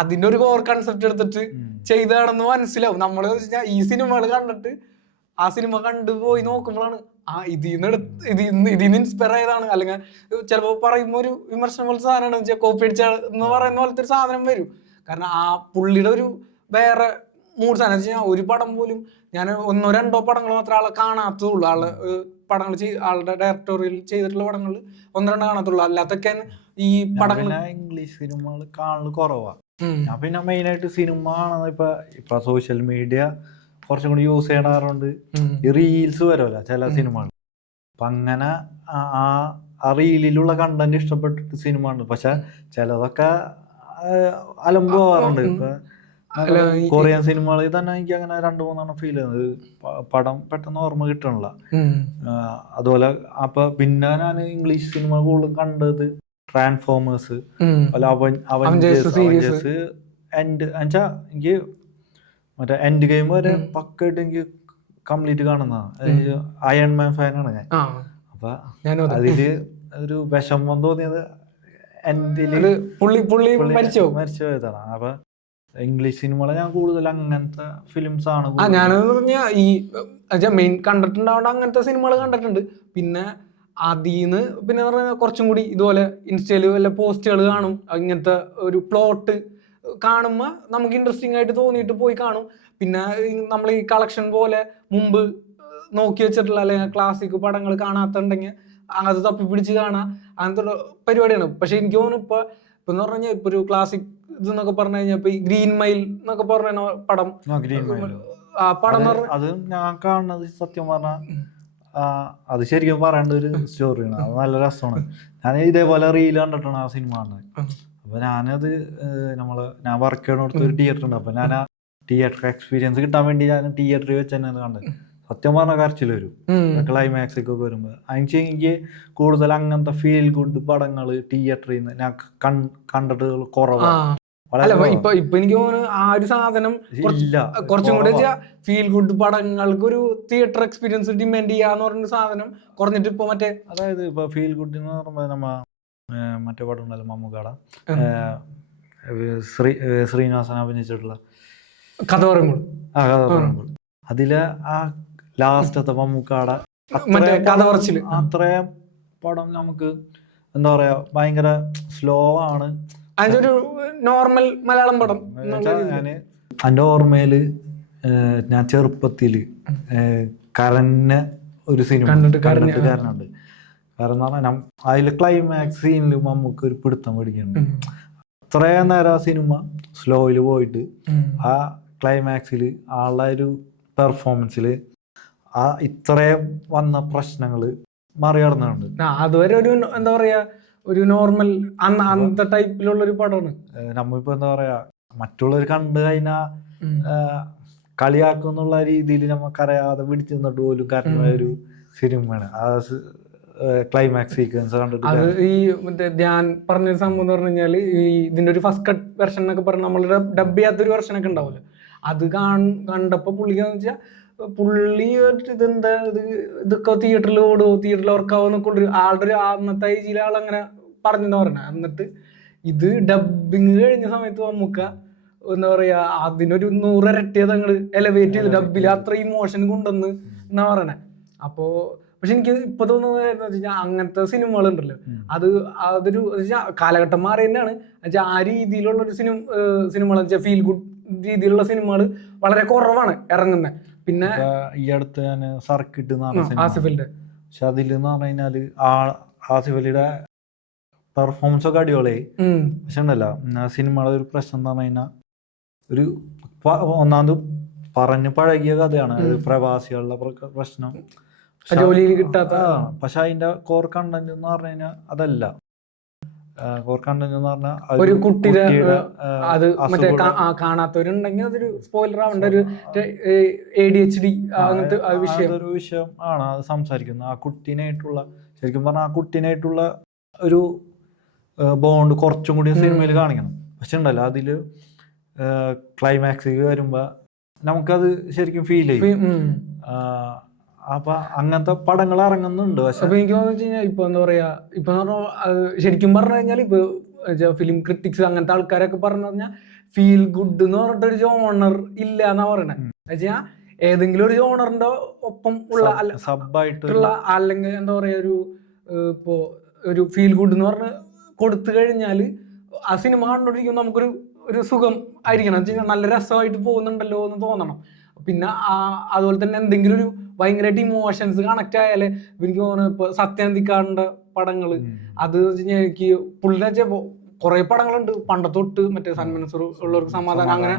അതിന്റെ ഒരു കോർ കൺസെപ്റ്റ് എടുത്തിട്ട് ചെയ്താണെന്ന് മനസ്സിലാവും. നമ്മള് വെച്ചാൽ ഈ സിനിമകൾ കണ്ടിട്ട് ആ സിനിമ കണ്ടുപോയി നോക്കുമ്പോഴാണ് ഇതിന്ന് ഇൻസ്പയർ ആയതാണ്. അല്ലെങ്കിൽ ചിലപ്പോൾ പറയുമ്പോൾ ഒരു വിമർശനം പോലത്തെ സാധനമാണ്, കോപ്പി അടിച്ച എന്ന് പറയുന്ന പോലത്തെ ഒരു സാധനം വരും. കാരണം ആ പുള്ളിയുടെ ഒരു വേറെ മൂഡ് സാധനം വെച്ച് കഴിഞ്ഞാൽ ഒരു പടം പോലും ഞാൻ 1-2 പടങ്ങൾ മാത്രമേ ആളെ കാണാത്തുള്ളൂ. പടങ്ങൾ ആളുടെ ഡയറക്ടോറിയൽ ചെയ്തിട്ടുള്ള പടങ്ങൾ 1-2 കാണത്തുള്ളൂ. അല്ലാത്തൊക്കെ ഈ പടങ്ങൾ ഇംഗ്ലീഷ് സിനിമകൾ കാണൽ കുറവാണ്. ഞാൻ പിന്നെ മെയിനായിട്ട് സിനിമ കാണുന്നത് ഇപ്പൊ സോഷ്യൽ മീഡിയ കുറച്ചും കൂടി യൂസ് ചെയ്യണാറുണ്ട്. ഈ റീൽസ് വരുമല്ലോ ചില സിനിമകൾ. അപ്പൊ അങ്ങനെ ആ റീലിലുള്ള കണ്ടന്റ് ഇഷ്ടപ്പെട്ടിട്ട് സിനിമ ഉണ്ട്. പക്ഷെ ചിലതൊക്കെ അലമ്പോവാറുണ്ട്. ഇപ്പൊ കൊറിയൻ സിനിമകളിൽ തന്നെ എനിക്ക് അങ്ങനെ 2-3 ഫീൽ ചെയ്യുന്നത്. പടം പെട്ടെന്ന് ഓർമ്മ കിട്ടണില്ല. അതുപോലെ അപ്പൊ പിന്നെ ഞാൻ ഇംഗ്ലീഷ് സിനിമ കൂടുതൽ കണ്ടത് ട്രാൻസ്ഫോമേഴ്സ്, അവഞ്ചേഴ്സ് എനിക്ക് മറ്റേ എൻഡ് ഗെയിം വരെ പക്കായിട്ട് എനിക്ക് കംപ്ലീറ്റ് കാണുന്നതാണ്. അയൺമാൻ ഫാനാണ് ഞാൻ. അപ്പൊ അതില് ഒരു വിഷമം തോന്നിയത് എൻഡില് മരിച്ചു പോയതാണ്. അപ്പൊ ഇംഗ്ലീഷ് സിനിമകളെ ഞാൻ കൂടുതൽ അങ്ങനത്തെ ഫിലിംസ് ആണ്. ഞാനെന്ന് പറഞ്ഞാൽ ഈ മെയിൻ കണ്ടിട്ടുണ്ടാവേണ്ട അങ്ങനത്തെ സിനിമകൾ കണ്ടിട്ടുണ്ട്. പിന്നെ അതിന്ന് പിന്നെ പറഞ്ഞാൽ കുറച്ചും കൂടി ഇതുപോലെ ഇൻസ്റ്റയില് വല്ല പോസ്റ്റുകൾ കാണും. ഇങ്ങനത്തെ ഒരു പ്ലോട്ട് കാണുമ്പോൾ നമുക്ക് ഇൻട്രസ്റ്റിംഗ് ആയിട്ട് തോന്നിയിട്ട് പോയി കാണും. പിന്നെ നമ്മൾ ഈ കളക്ഷൻ പോലെ മുമ്പ് നോക്കി വെച്ചിട്ടുള്ള അല്ലെങ്കിൽ ക്ലാസിക് പടങ്ങൾ കാണാത്തുണ്ടെങ്കിൽ അത് തപ്പി പിടിച്ച് കാണാം. അങ്ങനത്തെ പരിപാടിയാണ്. പക്ഷെ എനിക്ക് തോന്നുന്നു ഇപ്പൊ എന്ന് പറഞ്ഞു കഴിഞ്ഞാൽ ഇപ്പൊ ഒരു ക്ലാസിക് ഇതെന്നൊക്കെ പറഞ്ഞു കഴിഞ്ഞാൽ ഇപ്പൊ ഈ ഗ്രീൻ മൈൽ എന്നൊക്കെ പറഞ്ഞ പടം, അത് ഞാൻ കാണുന്നത് സത്യം പറഞ്ഞാൽ അത് ശരിക്കും പറയേണ്ട ഒരു സ്റ്റോറിയാണ്. അത് നല്ല രസമാണ്. ഞാൻ ഇതേപോലെ റീൽ കണ്ടിട്ടാണ് ആ സിനിമ കാണുന്നത്. അപ്പൊ ഞാനത് ഞാൻ വർക്ക് ചെയ്യണോടത്ത് ഒരു തിയേറ്റർ ഉണ്ട്. അപ്പൊ ഞാൻ ആ തിയേറ്റർ എക്സ്പീരിയൻസ് കിട്ടാൻ വേണ്ടി ഞാൻ തിയേറ്ററിൽ വെച്ച് തന്നെ കണ്ടത്. സത്യം പറഞ്ഞ കരച്ചിൽ വരും ക്ലൈമാക്സ് ഒക്കെ വരുമ്പോൾ. എനിക്ക് കൂടുതൽ അങ്ങനത്തെ ഫീൽ ഗുഡ് പടങ്ങൾ തിയേറ്ററിൽ നിന്ന് ഞാൻ കണ്ടിട്ട് കുറവാണ്. അല്ല വളരെ ഇപ്പൊ എനിക്ക് തോന്നുന്നു ആ ഒരു സാധനം ഇല്ല, കുറച്ചും കൂടെ കുറവാ. ഫീൽ ഗുഡ് പടങ്ങൾക്ക് ഒരു തിയേറ്റർ എക്സ്പീരിയൻസ് ഡിമാൻഡ് ചെയ്യാന്ന് പറഞ്ഞ സാധനം കുറഞ്ഞിട്ട് ഇപ്പൊ മറ്റേ അതായത് ഇപ്പൊ ഫീൽ ഗുഡ് എന്ന് പറയുമ്പോൾ മറ്റേ പടം ഉണ്ടല്ലോ മമ്മൂക്കാട ശ്രീനിവാസൻ അഭിനയിച്ചിട്ടുള്ള കഥ പറയുമ്പോൾ ആ കഥ പറയുമ്പോൾ അതിലെ ആ ലാസ്റ്റത്തെ മമ്മൂക്കാട മറ്റേ കഥ പറച്ചില് അത്രയും പടം നമുക്ക് എന്താ പറയാ ഭയങ്കര സ്ലോ ആണ്. അതിന്റെ ഒരു നോർമൽ മലയാളം പടം ഞാന് എൻ്റെ ഓർമ്മയില് ഞാൻ ചെറുപ്പത്തില് കരഞ്ഞ ഒരു സിനിമ കണ്ടിട്ട് കരഞ്ഞുണ്ട്. കാരണം എന്ന് പറഞ്ഞാൽ അതില് ക്ലൈമാക്സ് സീനിൽ നമുക്ക് ഒരു പിടുത്തം പിടിക്കുന്നുണ്ട്. അത്രയും നേരം ആ സിനിമ സ്ലോയില് പോയിട്ട് ആ ക്ലൈമാക്സിൽ ആളുടെ ഒരു പെർഫോമൻസിൽ ആ ഇത്രയും വന്ന പ്രശ്നങ്ങള് മറികടന്നുണ്ട്. അതുവരെ ഒരു എന്താ പറയാ ഒരു നോർമൽ അന്നത്തെ ടൈപ്പിലുള്ള ഒരു പടമാണ്. നമ്മളിപ്പോ എന്താ പറയാ മറ്റുള്ളവർ കണ്ടു കഴിഞ്ഞാൽ കളിയാക്കുന്നുള്ള രീതിയിൽ നമുക്കറിയാതെ പിടിച്ചു നിന്നിട്ട് പോലും കരഞ്ഞ ഒരു സിനിമയാണ് ആ ക്ലൈമാക്സ് സീക്വൻസ് കണ്ടിട്ട്. അത് ഈ മറ്റേ ഞാൻ പറഞ്ഞൊരു സംഭവം എന്ന് പറഞ്ഞു കഴിഞ്ഞാല് ഈ ഇതിന്റെ ഒരു ഫസ്റ്റ് കട്ട് വെർഷൻ എന്നൊക്കെ പറഞ്ഞ നമ്മൾ ഡബ് ചെയ്യാത്തൊരു വെർഷൻ ഒക്കെ ഉണ്ടാവില്ല. അത് കണ്ടപ്പോ പുള്ളിക്കാന്ന് വെച്ചാൽ പുള്ളി ഇതെന്താ ഇതൊക്കെ തിയേറ്ററിൽ ഓടുമോ തിയേറ്ററിൽ വർക്കാവുന്നൊക്കെ ആളുടെ ഒരു അന്നത്തെ ഏജിലെ ആളങ്ങനെ പറഞ്ഞെന്ന് പറഞ്ഞ. എന്നിട്ട് ഇത് ഡബിങ് കഴിഞ്ഞ സമയത്ത് നമുക്ക് എന്താ പറയാ അതിനൊരു 100 ഇരട്ടി അതങ്ങള് എലവേറ്റ് ചെയ്ത് ഡബിൽ അത്ര ഇമോഷൻ കൊണ്ടുവന്ന് എന്നാ പറയണേ. അപ്പോ പക്ഷെ എനിക്ക് ഇപ്പൊ തോന്നുന്നത് എന്ന് വെച്ച് കഴിഞ്ഞാൽ അങ്ങനത്തെ സിനിമകൾ ഉണ്ടല്ലോ അതൊരു കാലഘട്ടം മാറി തന്നെയാണ്. ആ രീതിയിലുള്ള ഒരു സിനിമകൾ വെച്ചാൽ ഫീൽ ഗുഡ് രീതിയിലുള്ള സിനിമകൾ വളരെ കുറവാണ് ഇറങ്ങുന്നത്. പിന്നെ ഈ അടുത്ത് ഞാൻ സർക്കിട്ട് ആസിഫിന്റെ പക്ഷെ അതിലെന്ന് പറഞ്ഞു കഴിഞ്ഞാല് ആസിഫ് അലിയുടെ പെർഫോമൻസ് ഒക്കെ അടിപൊളിയായി. പക്ഷെ ഉണ്ടല്ലോ സിനിമയുടെ ഒരു പ്രശ്നം എന്ന് പറഞ്ഞു കഴിഞ്ഞാൽ ഒരു ഒന്നാമത് പറഞ്ഞു പഴകിയ കഥയാണ്. പ്രവാസികളുടെ പ്രശ്നം ജോലിയിൽ കിട്ടാത്ത. പക്ഷെ അതിന്റെ കോർ കണ്ടന്റ് എന്ന് പറഞ്ഞു കഴിഞ്ഞാൽ അതല്ല. കോർ കണ്ടന്റ് എന്ന് പറഞ്ഞാൽ ഒരു കുട്ടിയുടെ അത് മറ്റേ കാണാത്തവരുണ്ടെങ്കിൽ അതൊരു സ്പോയിലർ ആവേണ്ട ഒരു ADHD അങ്ങനത്തെ ഒരു വിഷയം ആണ് അത് സംസാരിക്കുന്നത്. ആ കുട്ടീനായിട്ടുള്ള ശരിക്കും പറഞ്ഞാൽ ആ കുട്ടീനായിട്ടുള്ള ഒരു ബോണ്ട് കുറച്ചും കൂടി സിനിമയിൽ കാണിക്കണം. പക്ഷെ ഉണ്ടല്ലോ അതില് ക്ലൈമാക്സിൽ വരുമ്പോ നമുക്കത് ശരിക്കും ഫീൽ ചെയ്യും. അപ്പൊ അങ്ങനത്തെ പടങ്ങൾ ഇറങ്ങുന്നുണ്ട്. പക്ഷെ എനിക്ക് തോന്നുന്നു വെച്ച് കഴിഞ്ഞാൽ ഇപ്പൊ എന്താ പറയാ ഇപ്പൊ ശരിക്കും പറഞ്ഞു കഴിഞ്ഞാൽ ഇപ്പൊ ഫിലിം ക്രിറ്റിക്സ് അങ്ങനത്തെ ആൾക്കാരൊക്കെ പറഞ്ഞു കഴിഞ്ഞാൽ ഫീൽ ഗുഡ് എന്ന് പറഞ്ഞിട്ടൊരു ജോണർ ഇല്ല എന്നാ പറയണേ. വെച്ചാൽ ഏതെങ്കിലും ഒരു ജോണറിന്റെ ഒപ്പം ഉള്ള സബായിട്ടുള്ള അല്ലെങ്കിൽ എന്താ പറയാ ഒരു ഇപ്പോ ഒരു ഫീൽ ഗുഡ് എന്ന് പറഞ്ഞ് കൊടുത്തു കഴിഞ്ഞാൽ ആ സിനിമ കണ്ടോണ്ടിരിക്കുമ്പോൾ നമുക്കൊരു സുഖം ആയിരിക്കണം. നല്ല രസമായിട്ട് പോകുന്നുണ്ടല്ലോ എന്ന് തോന്നണം. പിന്നെ അതുപോലെ തന്നെ എന്തെങ്കിലും ഒരു ഭയങ്കരമായിട്ട് ഇമോഷൻസ് കണക്ട് ആയാലേ എനിക്ക് തോന്നുന്നു. ഇപ്പൊ സത്യനന്ദിക്കാടിന്റെ പടങ്ങള് അത് എനിക്ക് പുള്ളിനെ വെച്ചാൽ കുറെ പടങ്ങളുണ്ട് പണ്ടത്തൊട്ട് മറ്റേ സന്മനസ്സർ ഉള്ളവർക്ക് സമാധാനം അങ്ങനെ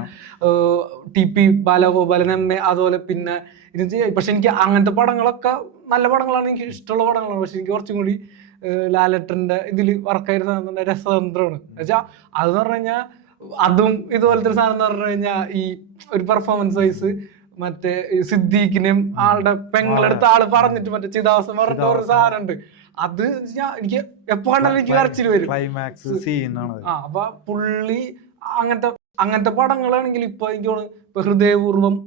TP ബാലഗോപാലൻ MA അതുപോലെ പിന്നെ ഇത്. പക്ഷെ എനിക്ക് അങ്ങനത്തെ പടങ്ങളൊക്കെ നല്ല പടങ്ങളാണ്, എനിക്ക് ഇഷ്ടമുള്ള പടങ്ങളാണ്. പക്ഷെ എനിക്ക് കുറച്ചും കൂടി ലാലേട്ടന്റെ ഇതിൽ വർക്കായിരുന്ന രസതന്ത്രമാണ്. എന്നുവെച്ചാൽ അതെന്ന് പറഞ്ഞു കഴിഞ്ഞാൽ അതും ഇതുപോലത്തെ സാധനം എന്ന് പറഞ്ഞു കഴിഞ്ഞാൽ ഈ ഒരു പെർഫോമൻസ് വൈസ് മറ്റേ സിദ്ദീഖിനെയും ആളുടെ പെങ്ങളെടുത്ത ആള് പറഞ്ഞിട്ട് മറ്റേ ചിതാവസം പറഞ്ഞ ഒരു സാധനം ഉണ്ട്. അത് എനിക്ക് എപ്പോ കണ്ടാലും എനിക്ക് കരച്ചില് വരും. അപ്പൊ പുള്ളി അങ്ങനത്തെ പടങ്ങളാണെങ്കിൽ ഇപ്പൊ എനിക്ക് തോന്നുന്നു ഇപ്പൊ ഹൃദയപൂർവ്വം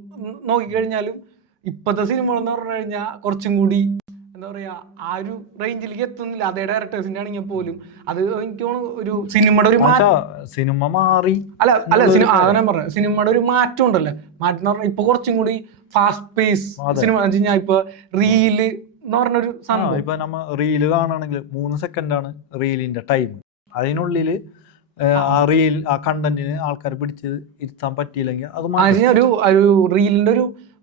നോക്കിക്കഴിഞ്ഞാലും ഇപ്പത്തെ സിനിമകൾ എന്ന് പറഞ്ഞു കഴിഞ്ഞാൽ കുറച്ചും കൂടി എന്താ പറയാ ആ ഒരു റേഞ്ചിലേക്ക് എത്തുന്നില്ല. അതേ ഡയറക്ടേഴ്സിന്റെ ആണെങ്കിൽ പോലും അത് എനിക്ക് തോന്നുന്നു ഒരു സിനിമയുടെ ഒരു സിനിമ മാറി അല്ല ഞാൻ പറഞ്ഞ സിനിമയുടെ ഒരു മാറ്റം ഉണ്ടല്ലോ. മാറ്റം എന്ന് പറഞ്ഞാൽ ഇപ്പൊ കുറച്ചും കൂടി ഫാസ്റ്റ് പേസ് സിനിമ എന്ന് വെച്ച് കഴിഞ്ഞാൽ ഇപ്പൊ റീല് എന്ന് പറഞ്ഞൊരു സാധനം. ഇപ്പൊ നമ്മ റീല് കാണുകയാണെങ്കിൽ 3 സെക്കൻഡാണ് റീലിന്റെ ടൈം. അതിനുള്ളില് ആ കണ്ടന്റിന് ആൾക്കാർ പിടിച്ച് ഇരുത്താൻ പറ്റിയില്ലെങ്കിൽ അത് ഒരു റീലിന്റെ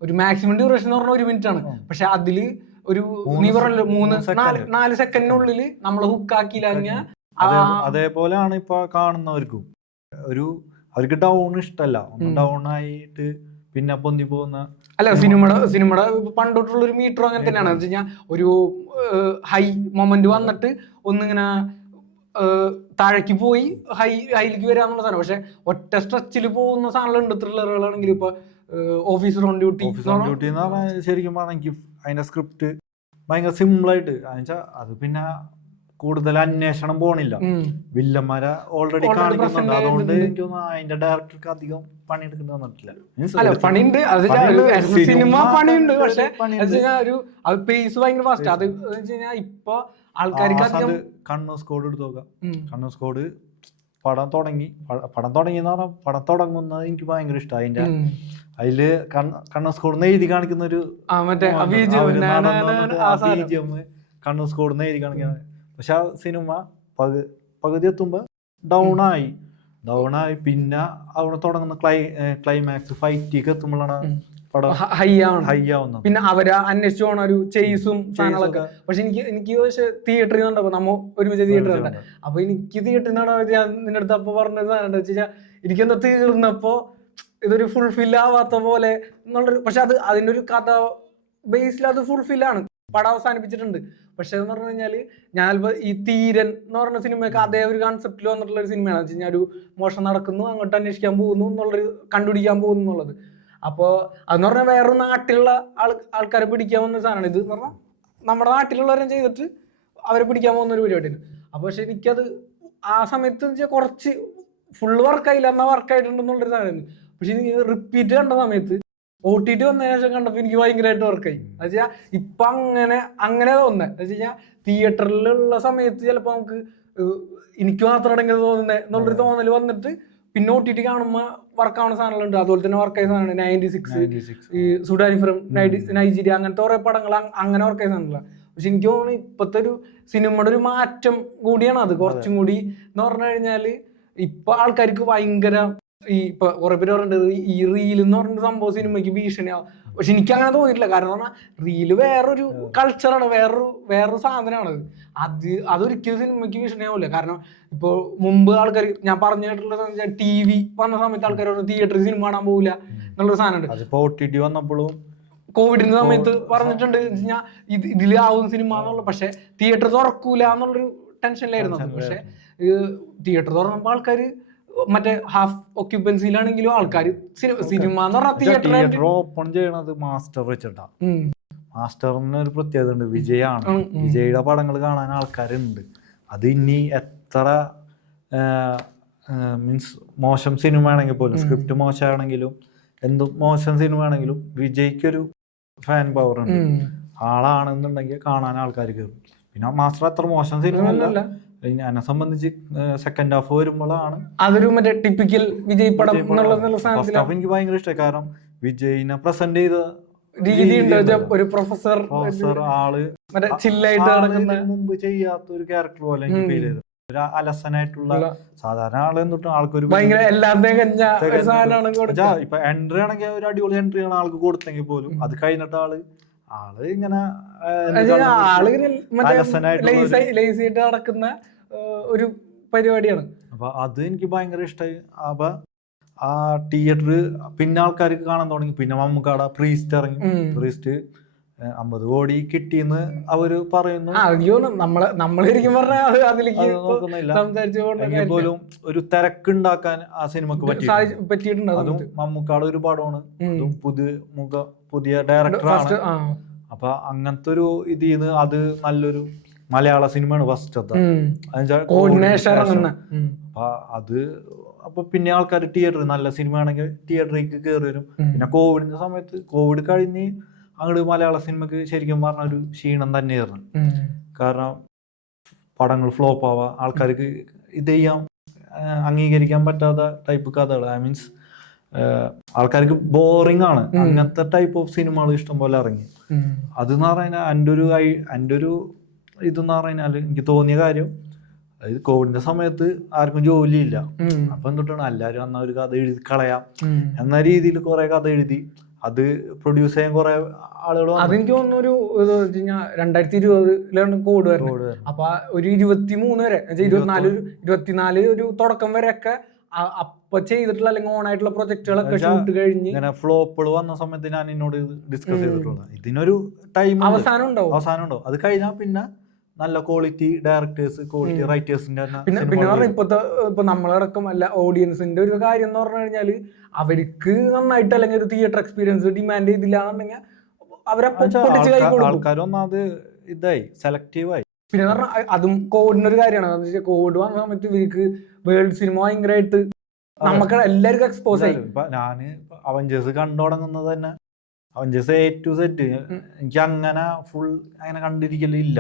ഒരു മാക്സിമം ഡ്യൂറേഷൻ എന്ന് പറഞ്ഞാൽ 1 മിനിറ്റ് ആണ്. പക്ഷെ അതില് ഒരു നീ പറഞ്ഞല്ലോ 3-4 സെക്കൻഡിനുള്ളിൽ നമ്മൾ ഹുക്കാക്കിയില്ല. അതേപോലെയാണ് ഇപ്പൊ കാണുന്നവർക്കും അവർക്ക് ഡൗൺ ഇഷ്ടമല്ല. ഡൗൺ ആയിട്ട് പിന്നെ പൊന്തി പോകുന്ന അല്ല സിനിമയുടെ പണ്ടോട്ടുള്ള ഒരു മീറ്റർ അങ്ങനെ തന്നെയാണ്. എന്ന് വെച്ച് കഴിഞ്ഞാൽ ഒരു ഹൈ മൊമെന്റ് വന്നിട്ട് ഒന്നിങ്ങനെ താഴേക്ക് പോയി ഹൈയിലേക്ക് വരാന്നുള്ള സാധനം. പക്ഷെ ഒറ്റ സ്ട്രെച്ചിൽ പോകുന്ന സാധനങ്ങളുണ്ട് ത്രില്ലറുകളാണെങ്കിൽ. ഇപ്പൊ ഓഫീസർ ഓൺ ഡ്യൂട്ടി എന്ന് പറഞ്ഞാൽ ശരിക്കും പറഞ്ഞാൽ അതിന്റെ സ്ക്രിപ്റ്റ് ഭയങ്കര സിമ്പിളായിട്ട് വെച്ചാൽ അത് പിന്നെ കൂടുതൽ അന്വേഷണം പോണില്ല. വില്ലന്മാരെ ഓൾറെഡി കാണിക്കുന്നുണ്ട്. അതുകൊണ്ട് എനിക്ക് തോന്നുന്നു അതിന്റെ ഡയറക്ടർക്ക് അധികം പണിയെടുക്കേണ്ടി വന്നിട്ടില്ല. അല്ല, പണിയുണ്ട്, സിനിമ പണിയുണ്ട്. പക്ഷെ ഒരു പേസ് ഭയങ്കര ഫാസ്റ്റ്. അത് വെച്ച് കഴിഞ്ഞാൽ ഇപ്പൊ ആൾക്കാർക്ക് അധികം കണ്ണൂർ സ്കോഡ് എടുത്ത് നോക്കാം. കണ്ണൂർ സ്കോഡ് പടം തുടങ്ങിയെന്ന് പറഞ്ഞാൽ പടം തുടങ്ങുന്നത് എനിക്ക് ഭയങ്കര ഇഷ്ടമായി. അതില് കണ്ണൂർ സ്കോഡ് എഴുതി കാണിക്കുന്ന ഒരു കണ്ണൂർ സ്കോഡ് എഴുതി കാണിക്കുന്നത്. പക്ഷെ ആ സിനിമ പകുതി എത്തുമ്പോ ഡൗൺ ആയി. പിന്നെ അവിടെ തുടങ്ങുന്ന ക്ലൈമാക്സ് ഫൈറ്റൊക്കെ എത്തുമ്പോഴാണ് പടം ഹൈ ആവുന്നത്. പിന്നെ അവര് അന്വേഷിച്ചു പോണ ഒരു ചേസും സാധനങ്ങളൊക്കെ. പക്ഷെ എനിക്ക് തിയേറ്ററിൽ നിന്നുണ്ടപ്പോ നമ്മ ഒരുമിച്ച് തിയേറ്ററിൽ ഉണ്ട്. അപ്പൊ എനിക്ക് തിയേറ്ററിൽ നിന്നാണ് ഞാൻ നിന്റെ അടുത്ത് അപ്പൊ പറഞ്ഞത് സാധനം എന്താ വെച്ചാൽ എനിക്കെന്താ തീർന്നപ്പോ ഇതൊരു ഫുൾഫിൽ ആവാത്ത പോലെ എന്നുള്ളൊരു. പക്ഷെ അതിന്റെ ഒരു കഥ ബേസിൽ അത് ഫുൾഫില്ലാണ്, പടം അവസാനിപ്പിച്ചിട്ടുണ്ട്. പക്ഷെ എന്ന് പറഞ്ഞു കഴിഞ്ഞാല് ഞാനിപ്പോ ഈ തീരൻ എന്ന് പറഞ്ഞ സിനിമയൊക്കെ അതേ ഒരു കോൺസെപ്റ്റിൽ വന്നിട്ടുള്ള ഒരു സിനിമയാണ്. വെച്ച് കഴിഞ്ഞാൽ ഒരു മോഷണം നടക്കുന്നു, അങ്ങോട്ട് അന്വേഷിക്കാൻ പോകുന്നു എന്നുള്ളൊരു, കണ്ടുപിടിക്കാൻ പോകുന്നു എന്നുള്ളത്. അപ്പോ അതെന്ന് പറഞ്ഞാൽ വേറൊരു നാട്ടിലുള്ള ആൾക്കാരെ പിടിക്കാൻ പോകുന്ന സാധനമാണ്. ഇത് എന്ന് പറഞ്ഞാൽ നമ്മുടെ നാട്ടിലുള്ളവരെ ചെയ്തിട്ട് അവരെ പിടിക്കാൻ പോകുന്ന ഒരു പരിപാടിയാണ്. അപ്പൊ പക്ഷെ എനിക്കത് ആ സമയത്ത് വെച്ചാൽ കുറച്ച് ഫുള്ള് വർക്കായില്ല, എന്നാൽ വർക്കായിട്ടുണ്ടെന്നുള്ളൊരു സാധനമാണ്. പക്ഷെ എനിക്ക് റിപ്പീറ്റ് കണ്ട സമയത്ത് OTT വന്നതിന് ശേഷം കണ്ടപ്പോ എനിക്ക് ഭയങ്കരമായിട്ട് വർക്കായി. എന്ന് വെച്ചാൽ ഇപ്പൊ അങ്ങനെ തോന്നുന്നത് എന്ന് വെച്ച് കഴിഞ്ഞാൽ തിയേറ്ററിലുള്ള സമയത്ത് ചിലപ്പോ നമുക്ക് എനിക്ക് മാത്രം അടങ്ങിയത് തോന്നുന്നത് എന്നുള്ളൊരു തോന്നൽ വന്നിട്ട് പിന്നെ OTT കാണുമ്പോൾ വർക്കാവുന്ന സാധനങ്ങളുണ്ട്. അതുപോലെ തന്നെ വർക്കായ സാധനമാണ് 96, ഈ സുഡാനിഫ്രം, നൈജീരിയ, അങ്ങനത്തെ കുറെ പടങ്ങൾ അങ്ങനെ വർക്കായ സാധനങ്ങളാണ്. പക്ഷെ എനിക്ക് തോന്നുന്നു ഇപ്പോഴത്തെ ഒരു സിനിമയുടെ ഒരു മാറ്റം കൂടിയാണ് അത്. കുറച്ചും കൂടി എന്ന് പറഞ്ഞു കഴിഞ്ഞാല് ഇപ്പൊ ആൾക്കാർക്ക് ഭയങ്കര ഈ ഇപ്പൊ കുറെ പേര് പറഞ്ഞത് ഈ റീൽ എന്ന് പറഞ്ഞ സംഭവം സിനിമയ്ക്ക് ഭീഷണിയാവും. പക്ഷെ എനിക്ക് അങ്ങനെ തോന്നിയിട്ടില്ല. കാരണം പറഞ്ഞാൽ റീല് വേറൊരു കൾച്ചറാണ്, വേറൊരു സാധനമാണ്. അതൊരിക്കലും സിനിമയ്ക്ക് ഭീഷണിയാവില്ല. കാരണം ഇപ്പോൾ മുമ്പ് ആൾക്കാർ, ഞാൻ പറഞ്ഞിട്ടുള്ള TV വന്ന സമയത്ത് ആൾക്കാർ തിയേറ്ററിൽ സിനിമ കാണാൻ പോകില്ല എന്നുള്ളൊരു സാധനമുണ്ട്. OTT വന്നപ്പോഴും കോവിഡിന്റെ സമയത്ത് പറഞ്ഞിട്ടുണ്ട് ഞാൻ ഇതിലാവും സിനിമ എന്നുള്ള. പക്ഷെ തിയേറ്റർ തുറക്കൂല എന്നുള്ളൊരു ടെൻഷനിലായിരുന്നു. പക്ഷെ തിയേറ്റർ തുറന്നപ്പോൾ ആൾക്കാർ മറ്റേ ഹാഫ് ഒക്യുപ്പൻസിയിലാണെങ്കിലും ആൾക്കാർ സിനിമ എന്ന് പറഞ്ഞാൽ തിയേറ്റർ ഓപ്പൺ ചെയ്യണത് മാസ്റ്റർ വെച്ചിട്ടാ. മാസ്റ്ററിന് ഒരു പ്രത്യേകത ഉണ്ട്, വിജയാണ്. വിജയുടെ പടങ്ങൾ കാണാൻ ആൾക്കാരുണ്ട്. അത് ഇനി എത്ര മീൻസ് മോശം സിനിമ ആണെങ്കിൽ പോലും, സ്ക്രിപ്റ്റ് മോശമാണെങ്കിലും എന്തും മോശം സിനിമ ആണെങ്കിലും വിജയ്ക്കൊരു ഫാൻ പവർ ഉണ്ട്. ആളാണെന്നുണ്ടെങ്കിൽ കാണാൻ ആൾക്കാർ കയറും. പിന്നെ മാസ്റ്റർ അത്ര മോശം സിനിമ അല്ല. എന്നെ സംബന്ധിച്ച് സെക്കൻഡ് ഹാഫ് വരുമ്പോഴാണ് അതൊരു മറ്റേ ടിപ്പിക്കൽ വിജയ് പടം. ഫസ്റ്റ് ഹാഫ് എനിക്ക് ഭയങ്കര ഇഷ്ടമായി. കാരണം വിജയിനെ പ്രസന്റ് ചെയ്ത രീതി, ഒരു പ്രൊഫസർ ആള് മുമ്പ് ചെയ്യാത്ത ഒരു ക്യാരക്ടർ പോലെ എനിക്ക് ഫീൽ ചെയ്തു. ഒരു അലസനായിട്ടുള്ള സാധാരണ ആളെ തൊട്ട് ആൾക്കൊരു ഇപ്പൊ എൻട്രി ആണെങ്കിൽ ഒരു അടിപൊളി എൻട്രി ആണ് ആൾക്ക് കൊടുത്തെങ്കിൽ പോലും അത് കഴിഞ്ഞിട്ട് ആള് ഇങ്ങനെ നടക്കുന്ന ഒരു പരിപാടിയാണ്. അപ്പൊ അത് എനിക്ക് ഭയങ്കര ഇഷ്ടമായി. അപ്പൊ ആ തിയേറ്റർ പിന്നെ ആൾക്കാർക്ക് കാണാൻ തുടങ്ങി. പിന്നെ മമ്മൂക്കാട പ്രീസ്റ്റ് ഇറങ്ങി. പ്രീസ്റ്റ് 50 കോടി കിട്ടിയെന്ന് അവര് പറയുന്നു. നോക്കുന്നില്ല പോലും ഒരു തിരക്കുണ്ടാക്കാൻ ആ സിനിമക്ക് പറ്റിയിട്ടുണ്ട്. അതും മമ്മൂക്കാട് ഒരു പടമാണ്, അതും പുതിയ ഡയറക്ടറാണ്. അപ്പൊ അങ്ങനത്തെ ഒരു ഇതിന്ന് അത് നല്ലൊരു മലയാള സിനിമയാണ് ഫസ്റ്റ്. അപ്പൊ അത് അപ്പൊ പിന്നെ ആൾക്കാർ തിയേറ്റർ നല്ല സിനിമ ആണെങ്കിൽ തിയേറ്ററിലേക്ക് കയറി വരും. പിന്നെ കോവിഡിന്റെ സമയത്ത് കോവിഡ് കഴിഞ്ഞ് അങ്ങോട്ട് മലയാള സിനിമക്ക് ശരിക്കും പറഞ്ഞ ഒരു ക്ഷീണം തന്നെയായിരുന്നു. കാരണം പടങ്ങൾ ഫ്ലോപ്പ് ആവാ, ആൾക്കാർക്ക് ഇത് ചെയ്യാൻ അംഗീകരിക്കാൻ പറ്റാത്ത ടൈപ്പ് കഥകൾ, ഐ മീൻസ് ആൾക്കാർക്ക് ബോറിംഗ് ആണ്. അങ്ങനത്തെ ടൈപ്പ് ഓഫ് സിനിമകൾ ഇഷ്ടംപോലെ ഇറങ്ങി. അതെന്ന് പറഞ്ഞാൽ എൻ്റെ ഒരു ഇതെന്ന് പറഞ്ഞാൽ എനിക്ക് തോന്നിയ കാര്യം, അതായത് കോവിഡിന്റെ സമയത്ത് ആർക്കും ജോലിയില്ല. അപ്പൊ എന്തൊട്ടാണ് എല്ലാവരും അന്ന ഒരു കഥ എഴുതി കളയാം എന്ന രീതിയിൽ കുറെ കഥ എഴുതി അത് പ്രൊഡ്യൂസ് ചെയ്യാൻ കുറെ ആളുകൾ. അതെനിക്ക് തോന്നുന്നു 2020 കോവിഡ് വരുന്നത്. അപ്പൊ ഒരു 23 വരെ 24 ഒരു തുടക്കം വരെ ഒക്കെ അപ്പൊ ചെയ്തിട്ടുള്ള അല്ലെങ്കിൽ ഓൺ ആയിട്ടുള്ള പ്രൊജക്ടുകളൊക്കെ ഷൂട്ട് കഴിഞ്ഞ് ഇങ്ങനെ ഫ്ലോപ്പുകൾ വന്ന സമയത്ത് ഞാൻ എന്നോട് ഡിസ്കസ് ചെയ്തിട്ടുള്ളത് ഇതിനൊരു ടൈം അവസാനം ഉണ്ടാവും. അത് കഴിഞ്ഞാൽ പിന്നെ നല്ല ക്വാളിറ്റി ഡയറക്ടേഴ്സ്, ക്വാളിറ്റി റൈറ്റേഴ്സിന്റെ പിന്നെ ഇപ്പൊ നമ്മളടക്കം അല്ല ഓഡിയൻസിന്റെ ഒരു കാര്യം എന്ന് പറഞ്ഞു കഴിഞ്ഞാല് അവർക്ക് നന്നായിട്ട് അല്ലെങ്കിൽ ഒരു തിയേറ്റർ എക്സ്പീരിയൻസ് ഡിമാൻഡ് ചെയ്തില്ല എന്നുണ്ടെങ്കിൽ അവരപ്പോ ആൾക്കാരൊന്നും അത് ഇതായി സെലക്റ്റീവായി. പിന്നെ പറഞ്ഞാൽ അതും കോഡിനൊരു കാര്യമാണ്. കോഡ് വന്ന സമയത്ത് ഇവർക്ക് വേൾഡ് സിനിമ ഭയങ്കരമായിട്ട് നമുക്ക് എല്ലാവർക്കും എക്സ്പോസ് ആയി. ഞാന് അവഞ്ചേഴ്സ് കണ്ടു തുടങ്ങുന്നത് തന്നെ അവഞ്ചേഴ്സ് A to Z എനിക്ക് അങ്ങനെ ഫുൾ അങ്ങനെ കണ്ടിരിക്കലില്ല.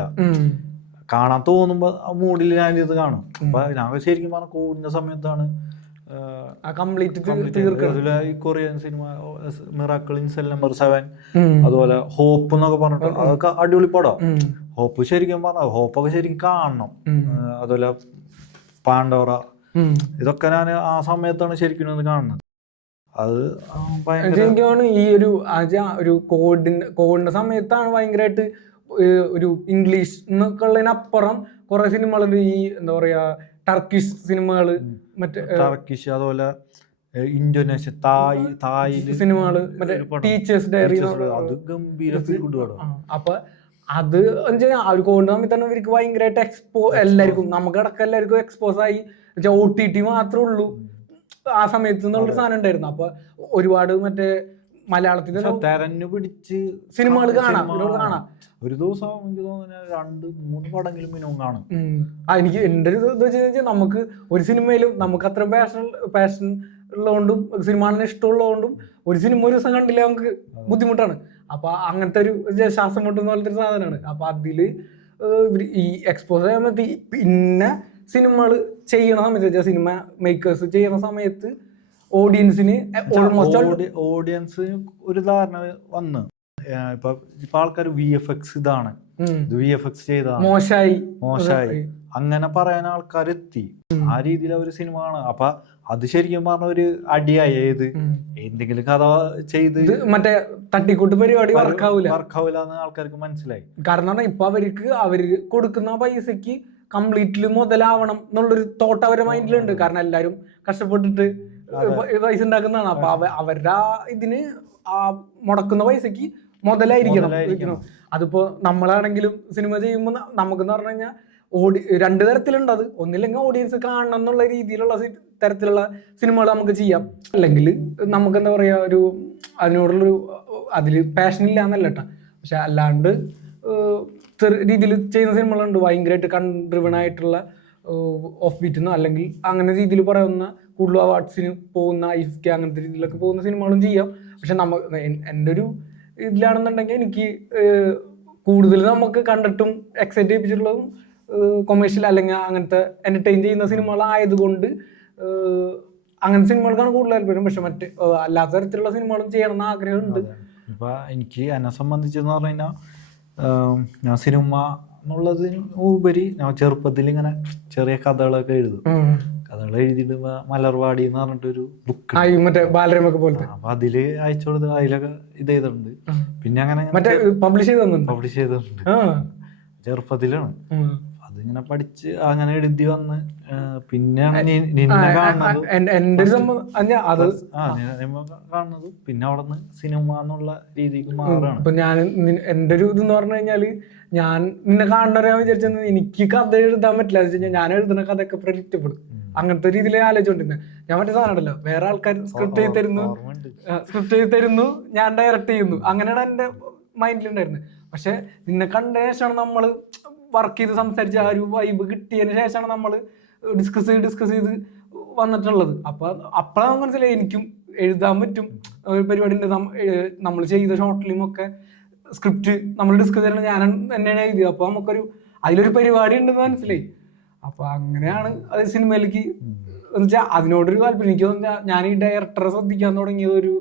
കാണാൻ തോന്നുമ്പോ മൂഡിൽ ഞാനിത് കാണും. അപ്പൊ ഞാൻ ശരിക്കും പറഞ്ഞ കോവിഡിന്റെ സമയത്താണ് ഈ Korean cinema miracle in cell number 7, അതുപോലെ ഹോപ്പ് എന്നൊക്കെ പറഞ്ഞിട്ട് അതൊക്കെ അടിപൊളി പടം. ഹോപ്പ് ശരിക്കും പറഞ്ഞ ഹോപ്പൊക്കെ ശരിക്കും കാണണം. അതുപോലെ പാണ്ടോറ, ഇതൊക്കെ ഞാൻ ആ സമയത്താണ് ശരിക്കും അത് കാണുന്നത്. അത് എനിക്കാണ് ഈ ഒരു കോഡിന്റെ സമയത്താണ് ഭയങ്കരമായിട്ട് ഒരു ഇംഗ്ലീഷ് എന്നൊക്കെ ഉള്ളതിനപ്പുറം കുറെ സിനിമകളുണ്ട്. ഈ എന്താ പറയാ ടർക്കിഷ് സിനിമകള്, മറ്റേ ടർക്കിഷ്, അതുപോലെ ഇന്തോനേഷ്യ, തായ് സിനിമകള്, മറ്റേ ടീച്ചേഴ്സ് ഡയറി, അത് ഗംഭീര. അപ്പൊ അത് ഒരു കോവിഡ് സമയത്ത് തന്നെ ഇവർക്ക് ഭയങ്കരമായിട്ട് എല്ലാവർക്കും നമുക്കടക്കം എല്ലാവർക്കും എക്സ്പോസ് ആയി. OTT മാത്രമേ ഉള്ളൂ ആ സമയത്ത് എന്നുള്ളൊരു സാധനം ഉണ്ടായിരുന്നു. അപ്പൊ ഒരുപാട് മറ്റേ മലയാളത്തിൽ തെരഞ്ഞു പിടിച്ച് സിനിമകൾ കാണാം. ഒരു ദിവസം എനിക്ക് തോന്നുന്നു 2-3 പടമെങ്കിലും മിനിമം കാണും. എനിക്ക് എൻ്റെ ഒരു ഇത് വെച്ച് കഴിഞ്ഞാൽ നമുക്ക് ഒരു സിനിമയിലും നമുക്ക് അത്ര പാഷൻ ഉള്ളതുകൊണ്ടും സിനിമ കാണാൻ ഇഷ്ടമുള്ളതുകൊണ്ടും ഒരു സിനിമ ഒരു ദിവസം കണ്ടില്ല നമുക്ക് ബുദ്ധിമുട്ടാണ്. അപ്പൊ അങ്ങനത്തെ ഒരു ശ്വാസം മുട്ടുന്ന പോലത്തെ ഒരു സാധനമാണ്. അപ്പൊ അതില് ഈ എക്സ്പോസ് ചെയ്യാൻ പറ്റി. പിന്നെ സിനിമകൾ ചെയ്യണ സമയത്ത് സിനിമ മേക്കേഴ്സ് ചെയ്യണ സമയത്ത് ഓഡിയൻസിന് ഓഡിയൻസ് ഒരു ധാരണ വന്ന് ഇപ്പൊ ആൾക്കാർ VFX ഇതാണ്, ഇത് VFX ചെയ്തതാണ്, മോശമായി അങ്ങനെ പറയാൻ ആൾക്കാർ എത്തി. ആ രീതിയിൽ അവർ സിനിമ കാണുക. അപ്പൊ അത് ശരിക്കും പറഞ്ഞ ഒരു അടിയായി. എന്തെങ്കിലും കഥ ചെയ്ത് മറ്റേ തട്ടിക്കൂട്ട് പരിപാടി വർക്കാവൂല എന്ന് ആൾക്കാർക്ക് മനസ്സിലായി. കാരണം ഇപ്പൊ അവര് കൊടുക്കുന്ന പൈസക്ക് കംപ്ലീറ്റ്ലി മുതലാവണം എന്നുള്ളൊരു തോട്ട് അവരുടെ മൈൻഡിലുണ്ട്. കാരണം എല്ലാരും കഷ്ടപ്പെട്ടിട്ട് പൈസ ഉണ്ടാക്കുന്നതാണ്. അപ്പൊ അവരുടെ ഇതിന് ആ മുടക്കുന്ന പൈസക്ക് മുതലായിരിക്കണം. അതിപ്പോ നമ്മളാണെങ്കിലും സിനിമ ചെയ്യുമ്പോൾ നമുക്കെന്ന് പറഞ്ഞു കഴിഞ്ഞാൽ രണ്ട് തരത്തിലുണ്ട്. അത് ഒന്നില്ലെങ്കിൽ ഓഡിയൻസ് കാണണം എന്നുള്ള രീതിയിലുള്ള തരത്തിലുള്ള സിനിമകൾ നമുക്ക് ചെയ്യാം. അല്ലെങ്കിൽ നമുക്ക് എന്താ പറയാ അതിനോടുള്ളൊരു അതില് പാഷൻ ഇല്ല എന്നല്ല കേട്ടോ. പക്ഷെ അല്ലാണ്ട് രീതിയിൽ ചെയ്യുന്ന സിനിമകളുണ്ട്. ഭയങ്കരമായിട്ട് കൺഡ്രിവൺ ആയിട്ടുള്ള ഓഫ് ബീറ്റെന്നോ അല്ലെങ്കിൽ അങ്ങനെ രീതിയിൽ പറയുന്ന കൂടുതൽ അവാർഡ്സിന് പോകുന്ന IFK അങ്ങനത്തെ രീതിയിലൊക്കെ പോകുന്ന സിനിമകളും ചെയ്യാം. പക്ഷെ എൻ്റെ ഒരു ഇതിലാണെന്നുണ്ടെങ്കിൽ എനിക്ക് കൂടുതൽ നമുക്ക് കണ്ടിട്ടും എക്സൈറ്റ് ചെയ്യിപ്പിച്ചിട്ടുള്ളതും കൊമേഴ്ഷ്യൽ അല്ലെങ്കിൽ അങ്ങനത്തെ എന്റർടൈൻ ചെയ്യുന്ന സിനിമകളായതുകൊണ്ട് അങ്ങനത്തെ സിനിമകൾക്കാണ് കൂടുതൽ താല്പര്യം. പക്ഷെ മറ്റ് അല്ലാത്ത തരത്തിലുള്ള സിനിമകളും ചെയ്യണം എന്ന് ആഗ്രഹമുണ്ട്. ഇപ്പൊ എനിക്ക് എന്നെ സംബന്ധിച്ചെന്ന് പറഞ്ഞു കഴിഞ്ഞാൽ ഞാൻ സിനിമ എന്നുള്ളതിന് ഉപരി ഞാൻ ചെറുപ്പത്തിൽ ഇങ്ങനെ ചെറിയ കഥകളൊക്കെ എഴുതും. കഥകൾ എഴുതിയിട്ട് മലർവാടി എന്ന് പറഞ്ഞിട്ടൊരു ബുക്ക്, മറ്റേ ബാലരമൊക്കെ പോലത്തെ, അപ്പൊ അതില് അയച്ചു കൊടുത്ത് അതിലൊക്കെ ഇത് ചെയ്തിട്ടുണ്ട്. പിന്നെ അങ്ങനെ പബ്ലിഷ് ചെയ്തിട്ടുണ്ട് ചെറുപ്പത്തിലാണ്. അതിങ്ങനെ പഠിച്ച് അങ്ങനെ എഴുതി വന്ന് പിന്നെയാണ് നിന്നെ കാണുന്നത്, പിന്നെ അവിടെ നിന്ന് സിനിമ എന്നുള്ള രീതിക്ക് മാറുകയാണ്. ഇപ്പൊ ഞാൻ എൻ്റെ ഒരു ഇതെന്ന് പറഞ്ഞു കഴിഞ്ഞാല് ഞാൻ നിന്നെ കാണുന്നവരെ വിചാരിച്ചത് എനിക്ക് കഥ എഴുതാൻ പറ്റില്ല. ഞാൻ എഴുതുന്ന കഥയൊക്കെ പ്രെഡിക്റ്റബിൾ അങ്ങനത്തെ രീതിയിൽ ആലോചിച്ചോണ്ടിരുന്നത്. ഞാൻ മറ്റേ സാധനം ഉണ്ടല്ലോ, വേറെ ആൾക്കാർ സ്ക്രിപ്റ്റ് ചെയ്ത് തരുന്നു ഞാൻ ഡയറക്റ്റ് ചെയ്യുന്നു, അങ്ങനെയാണ് എൻ്റെ മൈൻഡിലുണ്ടായിരുന്നത്. പക്ഷെ നിന്നെ കണ്ട ശേഷമാണ് നമ്മൾ വർക്ക് ചെയ്ത് സംസാരിച്ച് ആ ഒരു വൈബ് കിട്ടിയതിന് ശേഷമാണ് നമ്മൾ ഡിസ്കസ് ചെയ്ത് വന്നിട്ടുള്ളത്. അപ്പോഴാണ് മനസ്സിലായി എനിക്കും എഴുതാൻ പറ്റും. ഒരു പരിപാടി ഉണ്ട്, നമ്മൾ ചെയ്ത ഷോർട്ട് ഫിലിമൊക്കെ സ്ക്രിപ്റ്റ് നമ്മൾ ഡിസ്കസ് ചെയ്യണം, ഞാൻ തന്നെയാണ് എഴുതിയത്. അപ്പോൾ നമുക്കൊരു അതിലൊരു പരിപാടി ഉണ്ടെന്ന് മനസ്സിലായി. അപ്പൊ അങ്ങനെയാണ് അത് സിനിമയിലേക്ക് എന്ന് വെച്ചാൽ അതിനോടൊരു താല്പര്യം. എനിക്ക് തോന്നുന്ന ഞാൻ ഈ ഡയറക്ടറെ ശ്രദ്ധിക്കാൻ തുടങ്ങിയത് ഒരു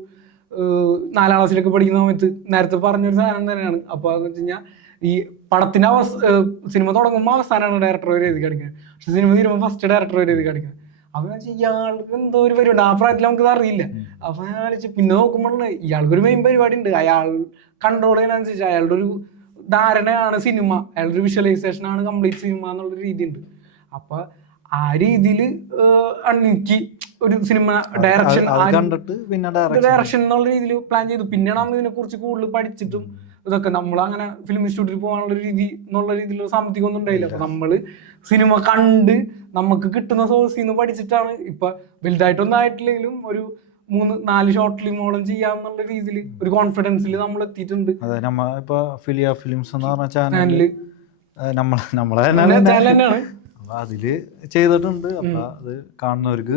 4ാം ക്ലാസ്സിലൊക്കെ പഠിക്കുന്ന സമയത്ത് നേരത്തെ പറഞ്ഞൊരു സാധനം തന്നെയാണ്. അപ്പോൾ എന്ന് വെച്ച് കഴിഞ്ഞാൽ ഈ പടത്തിന്റെ സിനിമ തുടങ്ങുമ്പോൾ അവസാനമാണ് ഡയറക്ടർ വരെ എഴുതി കാണിക്കുന്നത്. പക്ഷെ സിനിമ തീരുമ്പോൾ ഫസ്റ്റ് ഡയറക്ടർ വരെ എഴുതി കാണിക്കുന്നത്. അപ്പൊ ഞാൻ ഇയാൾക്ക് എന്തോ ഒരു പരിപാടി ആ പ്രായത്തിൽ നമുക്കത് അറിയില്ല. അപ്പൊ ഞാൻ വിളിച്ച് പിന്നെ നോക്കുമ്പോഴാണ് ഇയാൾക്കൊരു മെയിൻ പരിപാടി ഉണ്ട്. അയാൾ കൺട്രോൾ ചെയ്യുന്നതനുസരിച്ച് അയാളുടെ ഒരു ധാരണയാണ് സിനിമ, അയാളുടെ ഒരു വിഷ്വലൈസേഷൻ ആണ് കംപ്ലീറ്റ് സിനിമ എന്നുള്ളൊരു രീതി ഉണ്ട്. അപ്പൊ ആ രീതിയിൽ എനിക്ക് ഒരു സിനിമ ഡയറക്ഷൻ എന്നുള്ള രീതിയിൽ പ്ലാൻ ചെയ്തു. പിന്നെയാണ് നമ്മൾ ഇതിനെ കുറിച്ച് കൂടുതൽ പഠിച്ചിട്ടും ഇതൊക്കെ നമ്മൾ അങ്ങനെ ഫിലിം ഇൻസ്റ്റിറ്റ്യൂട്ടിൽ പോകാനുള്ള രീതി എന്നുള്ള രീതിയിലുള്ള സാമ്പത്തികം ഒന്നും ഉണ്ടായില്ല. അപ്പൊ നമ്മള് സിനിമ കണ്ട് നമുക്ക് കിട്ടുന്ന സോഴ്സിൽ നിന്ന് പഠിച്ചിട്ടാണ് ഇപ്പൊ വലുതായിട്ടൊന്നും ആയിട്ടില്ലെങ്കിലും ഒരു 3-4 ഷോർട്ട് ഫിലിമോളം ചെയ്യാന്നുള്ള രീതിയിൽ ഒരു കോൺഫിഡൻസിൽ നമ്മൾ എത്തിയിട്ടുണ്ട്. അതെ, നമ്മ ഇപ്പൊ ഫിലിയ ഫിലിംസ് എന്ന് പറഞ്ഞ ചാനലില് നമ്മളെ ചാനൽ തന്നെയാണ്. അപ്പൊ അതില് ചെയ്തിട്ടുണ്ട്. അപ്പൊ അത് കാണുന്നവർക്ക്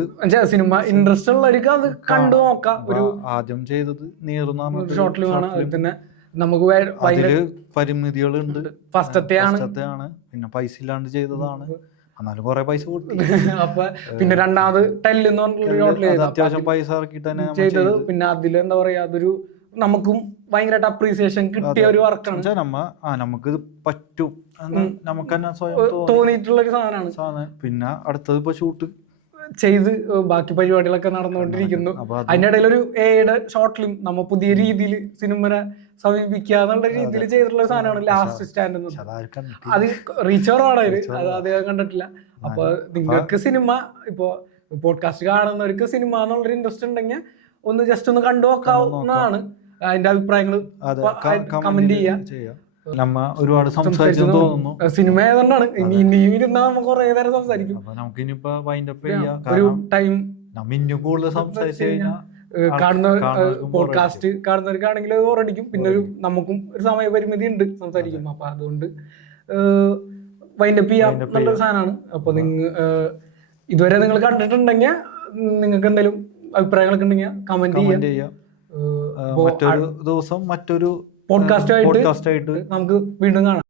സിനിമ ഇൻട്രസ്റ്റ് ഉള്ളവർക്ക് അത് കണ്ടു നോക്കാം. ഒരു ആദ്യം ചെയ്തത് നീറുന്ന ഷോർട്ട് ഫിലിം ആണ്. അത് തന്നെ നമുക്ക് അതില് പരിമിതികളുണ്ട്. ഫസ്റ്റത്തെയാണ്, പിന്നെ പൈസ ഇല്ലാണ്ട് ചെയ്തതാണ്. എന്നാലും കുറെ പൈസ കൊടുത്തു. അപ്പൊ പിന്നെ രണ്ടാമത് ടെല്ല് എന്ന് പറഞ്ഞിട്ടുള്ള ഷോർട്ട് ഫിലിം അത്യാവശ്യം പൈസ ഇറക്കിയിട്ട് തന്നെ ചെയ്തത്. പിന്നെ അതിൽ എന്താ പറയാ, അതൊരു നമുക്കും ഭയങ്കരമായിട്ട് അപ്രീസിയേഷൻ കിട്ടിയ ഒരു വർക്കാണ്. നമുക്ക് പറ്റും നമുക്ക് തന്നെ സ്വയം തോന്നിയിട്ടുള്ള ഒരു സാധനമാണ്. പിന്നെ അടുത്തത് ഇപ്പൊ ഷൂട്ട് ചെയ്ത് ബാക്കി പരിപാടികളൊക്കെ നടന്നുകൊണ്ടിരിക്കുന്നു. അതിനിടയിൽ ഒരു എയുടെ ഷോർട്ട് ഫിലിം നമ്മ പുതിയ രീതിയിൽ സിനിമനെ സമീപിക്കുക എന്നുള്ള രീതിയിൽ ചെയ്തിട്ടുള്ള സാധനമാണ് ലാസ്റ്റ് സ്റ്റാൻഡ് എന്ന് പറഞ്ഞത്. അത് റീച്ച് കുറവാണ്, അത് അദ്ദേഹം കണ്ടിട്ടില്ല. അപ്പൊ നിങ്ങൾക്ക് സിനിമ ഇപ്പോ പോഡ്കാസ്റ്റ് കാണുന്നവർക്ക് സിനിമ എന്നുള്ളൊരു ഇൻട്രസ്റ്റ് ഉണ്ടെങ്കിൽ ഒന്ന് ജസ്റ്റ് ഒന്ന് കണ്ടു നോക്കാവുന്നതാണ്. അതിന്റെ അഭിപ്രായങ്ങൾ കമന്റ് ചെയ്യാം. നമ്മ ഒരുപാട് സംസാരിച്ചു തോന്നുന്നു. സിനിമ ഏതുകൊണ്ടാണ് ഇനി ഇരുന്നാൽ നമുക്ക് കുറെ നേരം സംസാരിക്കും. നമുക്കിനിപ്പോ ഒരു ടൈം കൂടുതൽ സംസാരിച്ചു കഴിഞ്ഞാൽ കാണുന്ന പോഡ്കാസ്റ്റ് കാണുന്നവർക്കാണെങ്കിൽ ബോറടിക്കും. പിന്നെ ഒരു നമുക്കും ഒരു സമയപരിമിതി ഉണ്ട് സംസാരിക്കും. അപ്പൊ അതുകൊണ്ട് വൈൻഡപ്പ് ചെയ്യാം എന്നുള്ളൊരു സാധനമാണ്. അപ്പൊ ഇതുവരെ നിങ്ങൾ കണ്ടിട്ടുണ്ടെങ്കിൽ നിങ്ങൾക്ക് എന്തെങ്കിലും അഭിപ്രായങ്ങളൊക്കെ ഉണ്ടെങ്കിൽ കമന്റ് ചെയ്യാം. മറ്റൊരു ദിവസം മറ്റൊരു പോഡ്കാസ്റ്റ് ആയിട്ട് നമുക്ക് വീണ്ടും കാണാം.